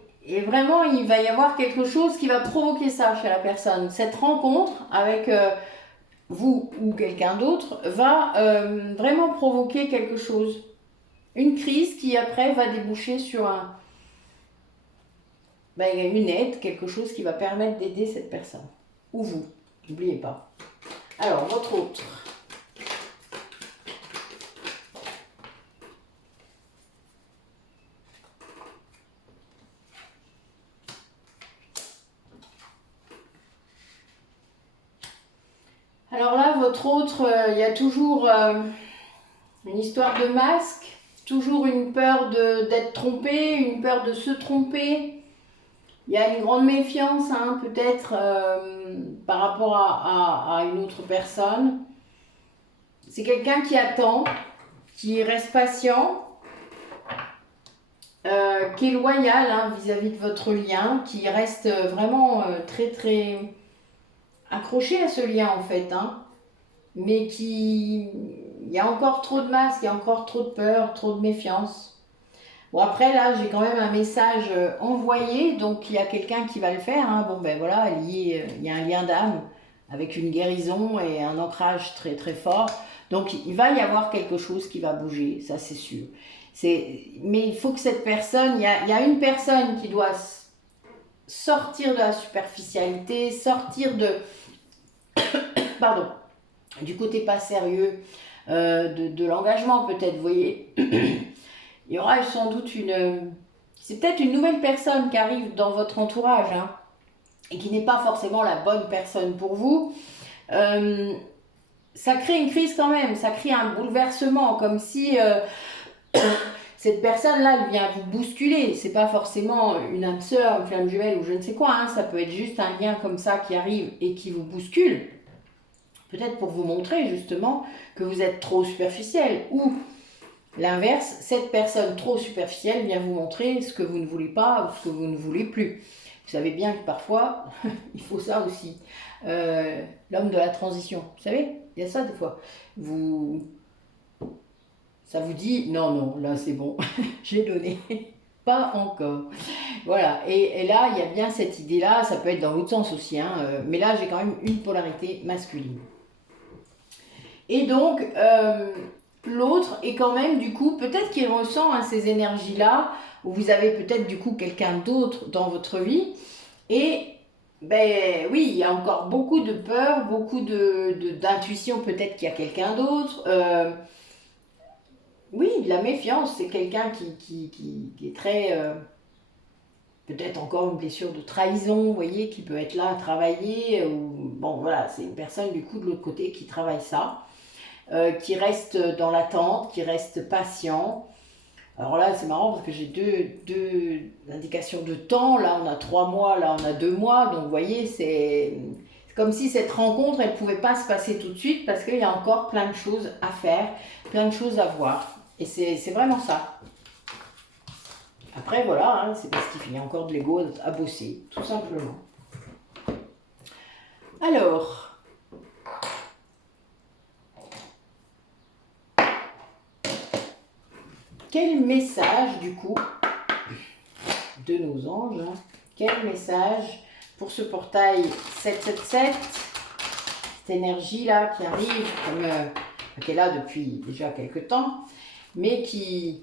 vraiment, il va y avoir quelque chose qui va provoquer ça chez la personne. Cette rencontre avec vous ou quelqu'un d'autre va vraiment provoquer quelque chose. Une crise qui après va déboucher sur une aide, quelque chose qui va permettre d'aider cette personne. Ou vous, n'oubliez pas. Alors, votre autre. Alors là, votre autre, il y a toujours une histoire de masque, toujours une peur d'être trompé, une peur de se tromper. Il y a une grande méfiance, hein, peut-être, par rapport à une autre personne. C'est quelqu'un qui attend, qui reste patient, qui est loyal hein, vis-à-vis de votre lien, qui reste vraiment très très accroché à ce lien en fait, hein, mais il y a encore trop de masques, il y a encore trop de peur, trop de méfiance. Bon après là j'ai quand même un message envoyé, donc il y a quelqu'un qui va le faire, hein. Bon ben voilà, il y a un lien d'âme avec une guérison et un ancrage très très fort, donc il va y avoir quelque chose qui va bouger, ça c'est sûr. Mais il faut que cette personne, il y a une personne qui doit sortir de la superficialité, sortir pardon, du côté pas sérieux, de l'engagement peut-être, vous voyez. Il y aura sans doute c'est peut-être une nouvelle personne qui arrive dans votre entourage, hein, et qui n'est pas forcément la bonne personne pour vous. Ça crée une crise quand même, ça crée un bouleversement, comme si cette personne-là, elle vient vous bousculer. C'est pas forcément une âme sœur, une flamme jumelle ou je ne sais quoi, hein. Ça peut être juste un lien comme ça qui arrive et qui vous bouscule. Peut-être pour vous montrer justement que vous êtes trop superficiel, ou l'inverse, cette personne trop superficielle vient vous montrer ce que vous ne voulez pas ou ce que vous ne voulez plus. Vous savez bien que parfois, il faut ça aussi. L'homme de la transition, vous savez, il y a ça des fois. Ça vous dit, non, non, là c'est bon, j'ai donné. Pas encore. Voilà, et là, il y a bien cette idée-là, ça peut être dans l'autre sens aussi, hein, mais là, j'ai quand même une polarité masculine. Et donc, l'autre est quand même, du coup, peut-être qu'il ressent hein, ces énergies-là, ou vous avez peut-être, du coup, quelqu'un d'autre dans votre vie, et ben oui, il y a encore beaucoup de peur, beaucoup d'intuition, peut-être qu'il y a quelqu'un d'autre. Oui, de la méfiance, c'est quelqu'un qui est très... peut-être encore une blessure de trahison, vous voyez, qui peut être là à travailler. Ou, bon, voilà, c'est une personne du coup de l'autre côté qui travaille ça, qui reste dans l'attente, qui reste patient. Alors là, c'est marrant parce que j'ai deux indications de temps. Là, on a 3 mois, là, on a 2 mois. Donc, vous voyez, c'est comme si cette rencontre, elle ne pouvait pas se passer tout de suite parce qu'il y a encore plein de choses à faire, plein de choses à voir. Et c'est vraiment ça. Après, voilà, hein, c'est parce qu'il y a encore de l'ego à bosser, tout simplement. Alors, quel message, du coup, de nos anges, hein, quel message pour ce portail 777, cette énergie-là qui arrive, qui est là depuis déjà quelques temps, mais qui...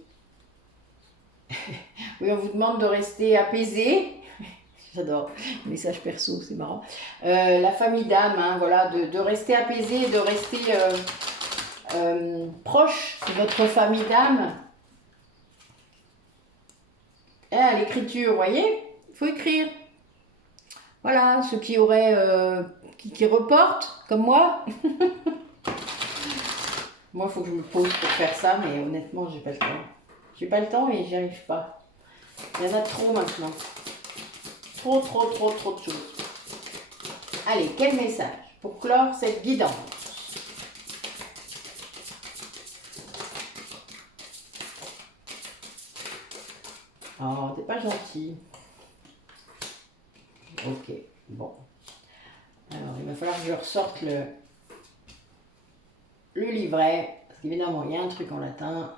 oui, on vous demande de rester apaisé. J'adore, message perso, c'est marrant. La famille d'âme, hein, voilà, de rester apaisé, de rester proche de votre famille d'âme. L'écriture, vous voyez, il faut écrire. Voilà, ceux qui auraient, qui reportent, comme moi. Moi, il faut que je me pose pour faire ça, mais honnêtement, j'ai pas le temps. J'ai pas le temps et j'y arrive pas. Il y en a trop maintenant. Trop, trop, trop, trop de choses. Allez, quel message pour clore cette guidance? Oh, t'es pas gentil. Ok, bon. Alors, il va falloir que je ressorte le livret. Parce qu'évidemment, il y a un truc en latin.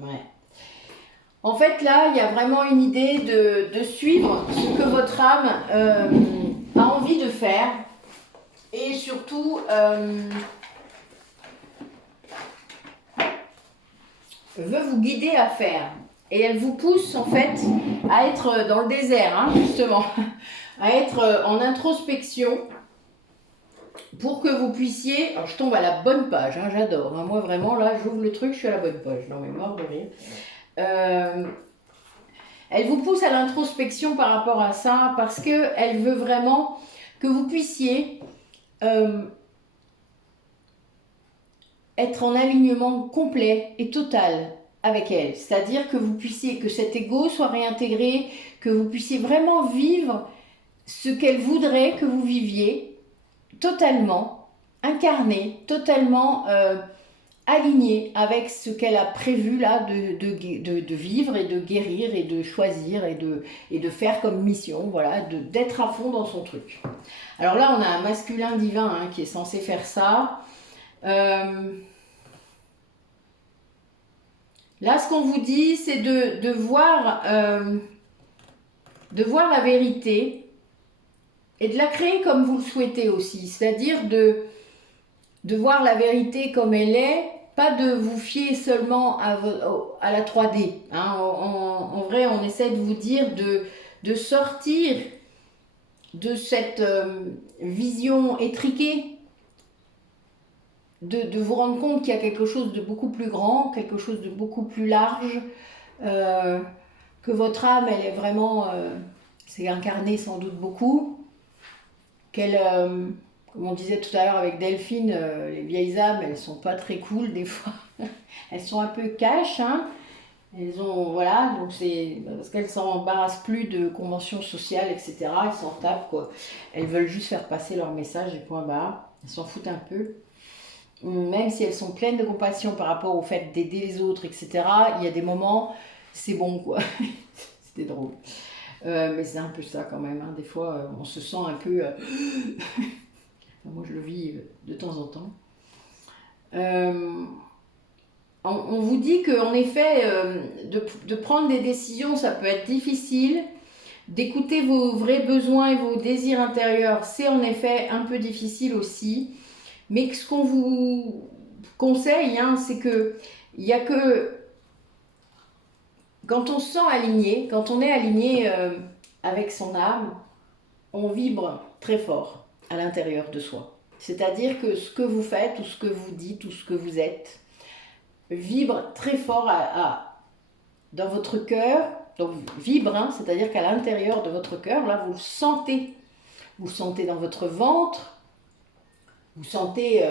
Ouais. En fait, là, il y a vraiment une idée de suivre ce que votre âme a envie de faire. Et surtout, veut vous guider à faire. Et elle vous pousse, en fait, à être dans le désert, hein, justement. À être en introspection pour que vous puissiez... Alors, je tombe à la bonne page, hein, j'adore. Hein, moi, vraiment, là, j'ouvre le truc, je suis à la bonne page. Non, mais mort de rire. Elle vous pousse à l'introspection par rapport à ça parce qu'elle veut vraiment que vous puissiez être en alignement complet et total avec elle. C'est-à-dire que vous puissiez, que cet ego soit réintégré, que vous puissiez vraiment vivre ce qu'elle voudrait que vous viviez totalement, incarné, totalement aligné avec ce qu'elle a prévu là de vivre et de guérir et de choisir et de faire comme mission, voilà, d'être à fond dans son truc. Alors là, on a un masculin divin hein, qui est censé faire ça. Là, ce qu'on vous dit, c'est de voir la vérité et de la créer comme vous le souhaitez aussi. C'est-à-dire de voir la vérité comme elle est, pas de vous fier seulement à la 3D. Hein. En vrai, on essaie de vous dire de sortir de cette vision étriquée, de vous rendre compte qu'il y a quelque chose de beaucoup plus grand, quelque chose de beaucoup plus large, que votre âme, elle est vraiment, c'est incarné sans doute beaucoup, qu'elle... comme on disait tout à l'heure avec Delphine, les vieilles âmes, elles sont pas très cool des fois. Elles sont un peu cash, hein. Elles ont, voilà, donc c'est parce qu'elles s'embarrassent plus de conventions sociales, etc. Elles s'en tapent, quoi. Elles veulent juste faire passer leur message et point barre. Elles s'en foutent un peu. Même si elles sont pleines de compassion par rapport au fait d'aider les autres, etc. Il y a des moments, c'est bon, quoi. C'était drôle. Mais c'est un peu ça quand même. Hein. Des fois, on se sent un peu... moi, je le vis de temps en temps. On vous dit qu'en effet, de prendre des décisions, ça peut être difficile. D'écouter vos vrais besoins et vos désirs intérieurs, c'est en effet un peu difficile aussi. Mais ce qu'on vous conseille, hein, c'est que il y a que quand on se sent aligné, quand on est aligné avec son âme, on vibre très fort à l'intérieur de soi. C'est-à-dire que ce que vous faites, ou ce que vous dites, ou ce que vous êtes, vibre très fort dans votre cœur. Donc vibre, hein, c'est-à-dire qu'à l'intérieur de votre cœur, là, vous le sentez. Vous le sentez dans votre ventre, vous sentez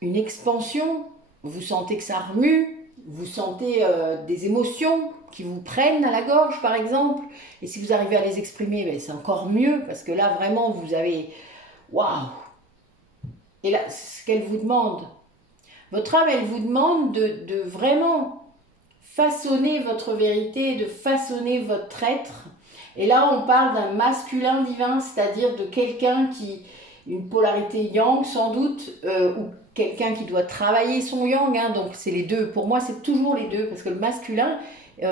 une expansion, vous sentez que ça remue, vous sentez des émotions qui vous prennent à la gorge par exemple, et si vous arrivez à les exprimer, ben, c'est encore mieux, parce que là vraiment vous avez... Waouh! Et là, c'est ce qu'elle vous demande. Votre âme, elle vous demande de vraiment façonner votre vérité, de façonner votre être. Et là, on parle d'un masculin divin, c'est-à-dire de quelqu'un qui... une polarité yang sans doute, ou quelqu'un qui doit travailler son yang, hein, donc c'est les deux. Pour moi, c'est toujours les deux, parce que le masculin,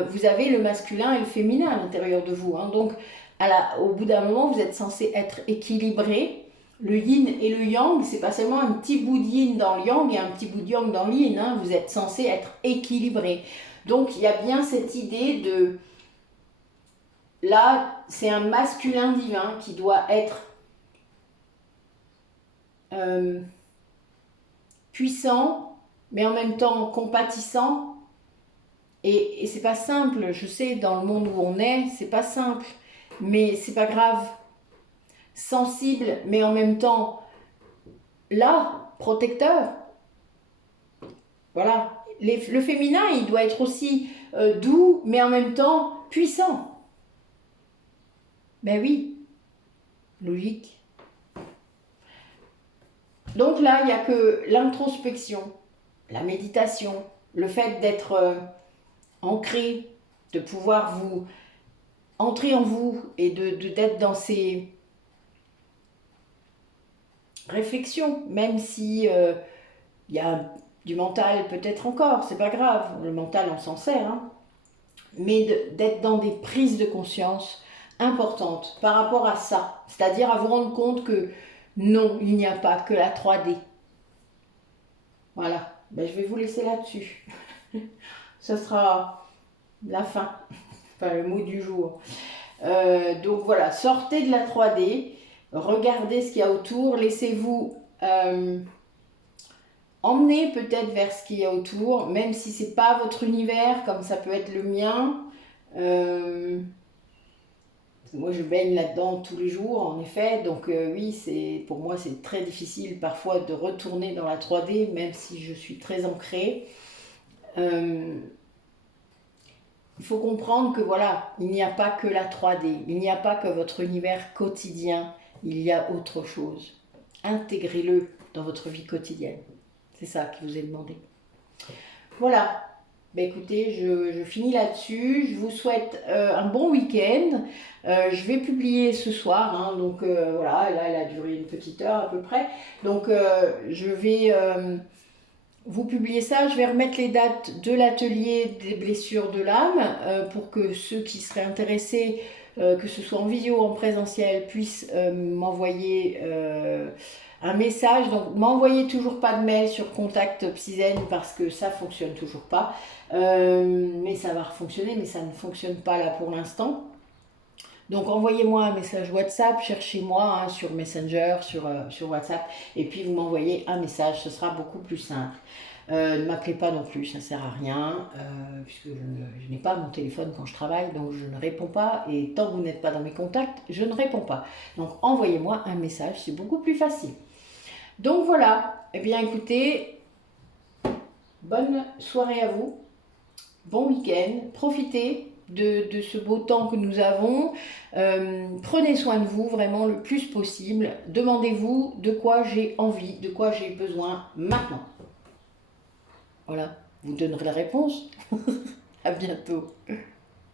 vous avez le masculin et le féminin à l'intérieur de vous. Hein, donc, au bout d'un moment, vous êtes censé être équilibré. Le yin et le yang, c'est pas seulement un petit bout de yin dans le yang et un petit bout de yang dans le yin. Hein, vous êtes censé être équilibré. Donc, il y a bien cette idée de... Là, c'est un masculin divin qui doit être puissant, mais en même temps compatissant, Et c'est pas simple, je sais, dans le monde où on est, c'est pas simple, mais c'est pas grave. Sensible, mais en même temps, là, protecteur. Voilà. Le féminin, il doit être aussi doux, mais en même temps puissant. Ben oui, logique. Donc là, il n'y a que l'introspection, la méditation, le fait d'être ancré, de pouvoir vous entrer en vous et d'être dans ces réflexions, même si il y a du mental peut-être encore, c'est pas grave, le mental on s'en sert, hein, mais d'être dans des prises de conscience importantes par rapport à ça, c'est-à-dire à vous rendre compte que non, il n'y a pas que la 3D. Voilà, ben, je vais vous laisser là-dessus. Ce sera la fin, enfin le mot du jour. Donc voilà, sortez de la 3D, regardez ce qu'il y a autour, laissez-vous emmener peut-être vers ce qu'il y a autour, même si c'est pas votre univers, comme ça peut être le mien. Moi, je baigne là-dedans tous les jours, en effet. Donc oui, pour moi, c'est très difficile parfois de retourner dans la 3D, même si je suis très ancrée. Il faut comprendre que voilà, il n'y a pas que la 3D, il n'y a pas que votre univers quotidien, il y a autre chose. Intégrez-le dans votre vie quotidienne. C'est ça qui vous est demandé. Voilà. Ben écoutez, je finis là-dessus. Je vous souhaite un bon week-end. Je vais publier ce soir, hein, donc voilà, là elle a duré une petite heure à peu près. Donc je vais vous publier ça. Je vais remettre les dates de l'atelier des blessures de l'âme pour que ceux qui seraient intéressés, que ce soit en visio ou en présentiel, puissent m'envoyer un message. Donc m'envoyez toujours pas de mail sur Contact Psyzen parce que ça fonctionne toujours pas. Mais ça va refonctionner, mais ça ne fonctionne pas là pour l'instant. Donc envoyez-moi un message WhatsApp, cherchez-moi hein, sur Messenger, sur WhatsApp, et puis vous m'envoyez un message, ce sera beaucoup plus simple. Ne m'appelez pas non plus, ça ne sert à rien, puisque je n'ai pas mon téléphone quand je travaille, donc je ne réponds pas, et tant que vous n'êtes pas dans mes contacts, je ne réponds pas. Donc envoyez-moi un message, c'est beaucoup plus facile. Donc voilà, eh bien écoutez, bonne soirée à vous, bon week-end, profitez de ce beau temps que nous avons. Prenez soin de vous vraiment le plus possible. Demandez-vous de quoi j'ai envie, de quoi j'ai besoin maintenant. Voilà, vous donnerez la réponse. À bientôt.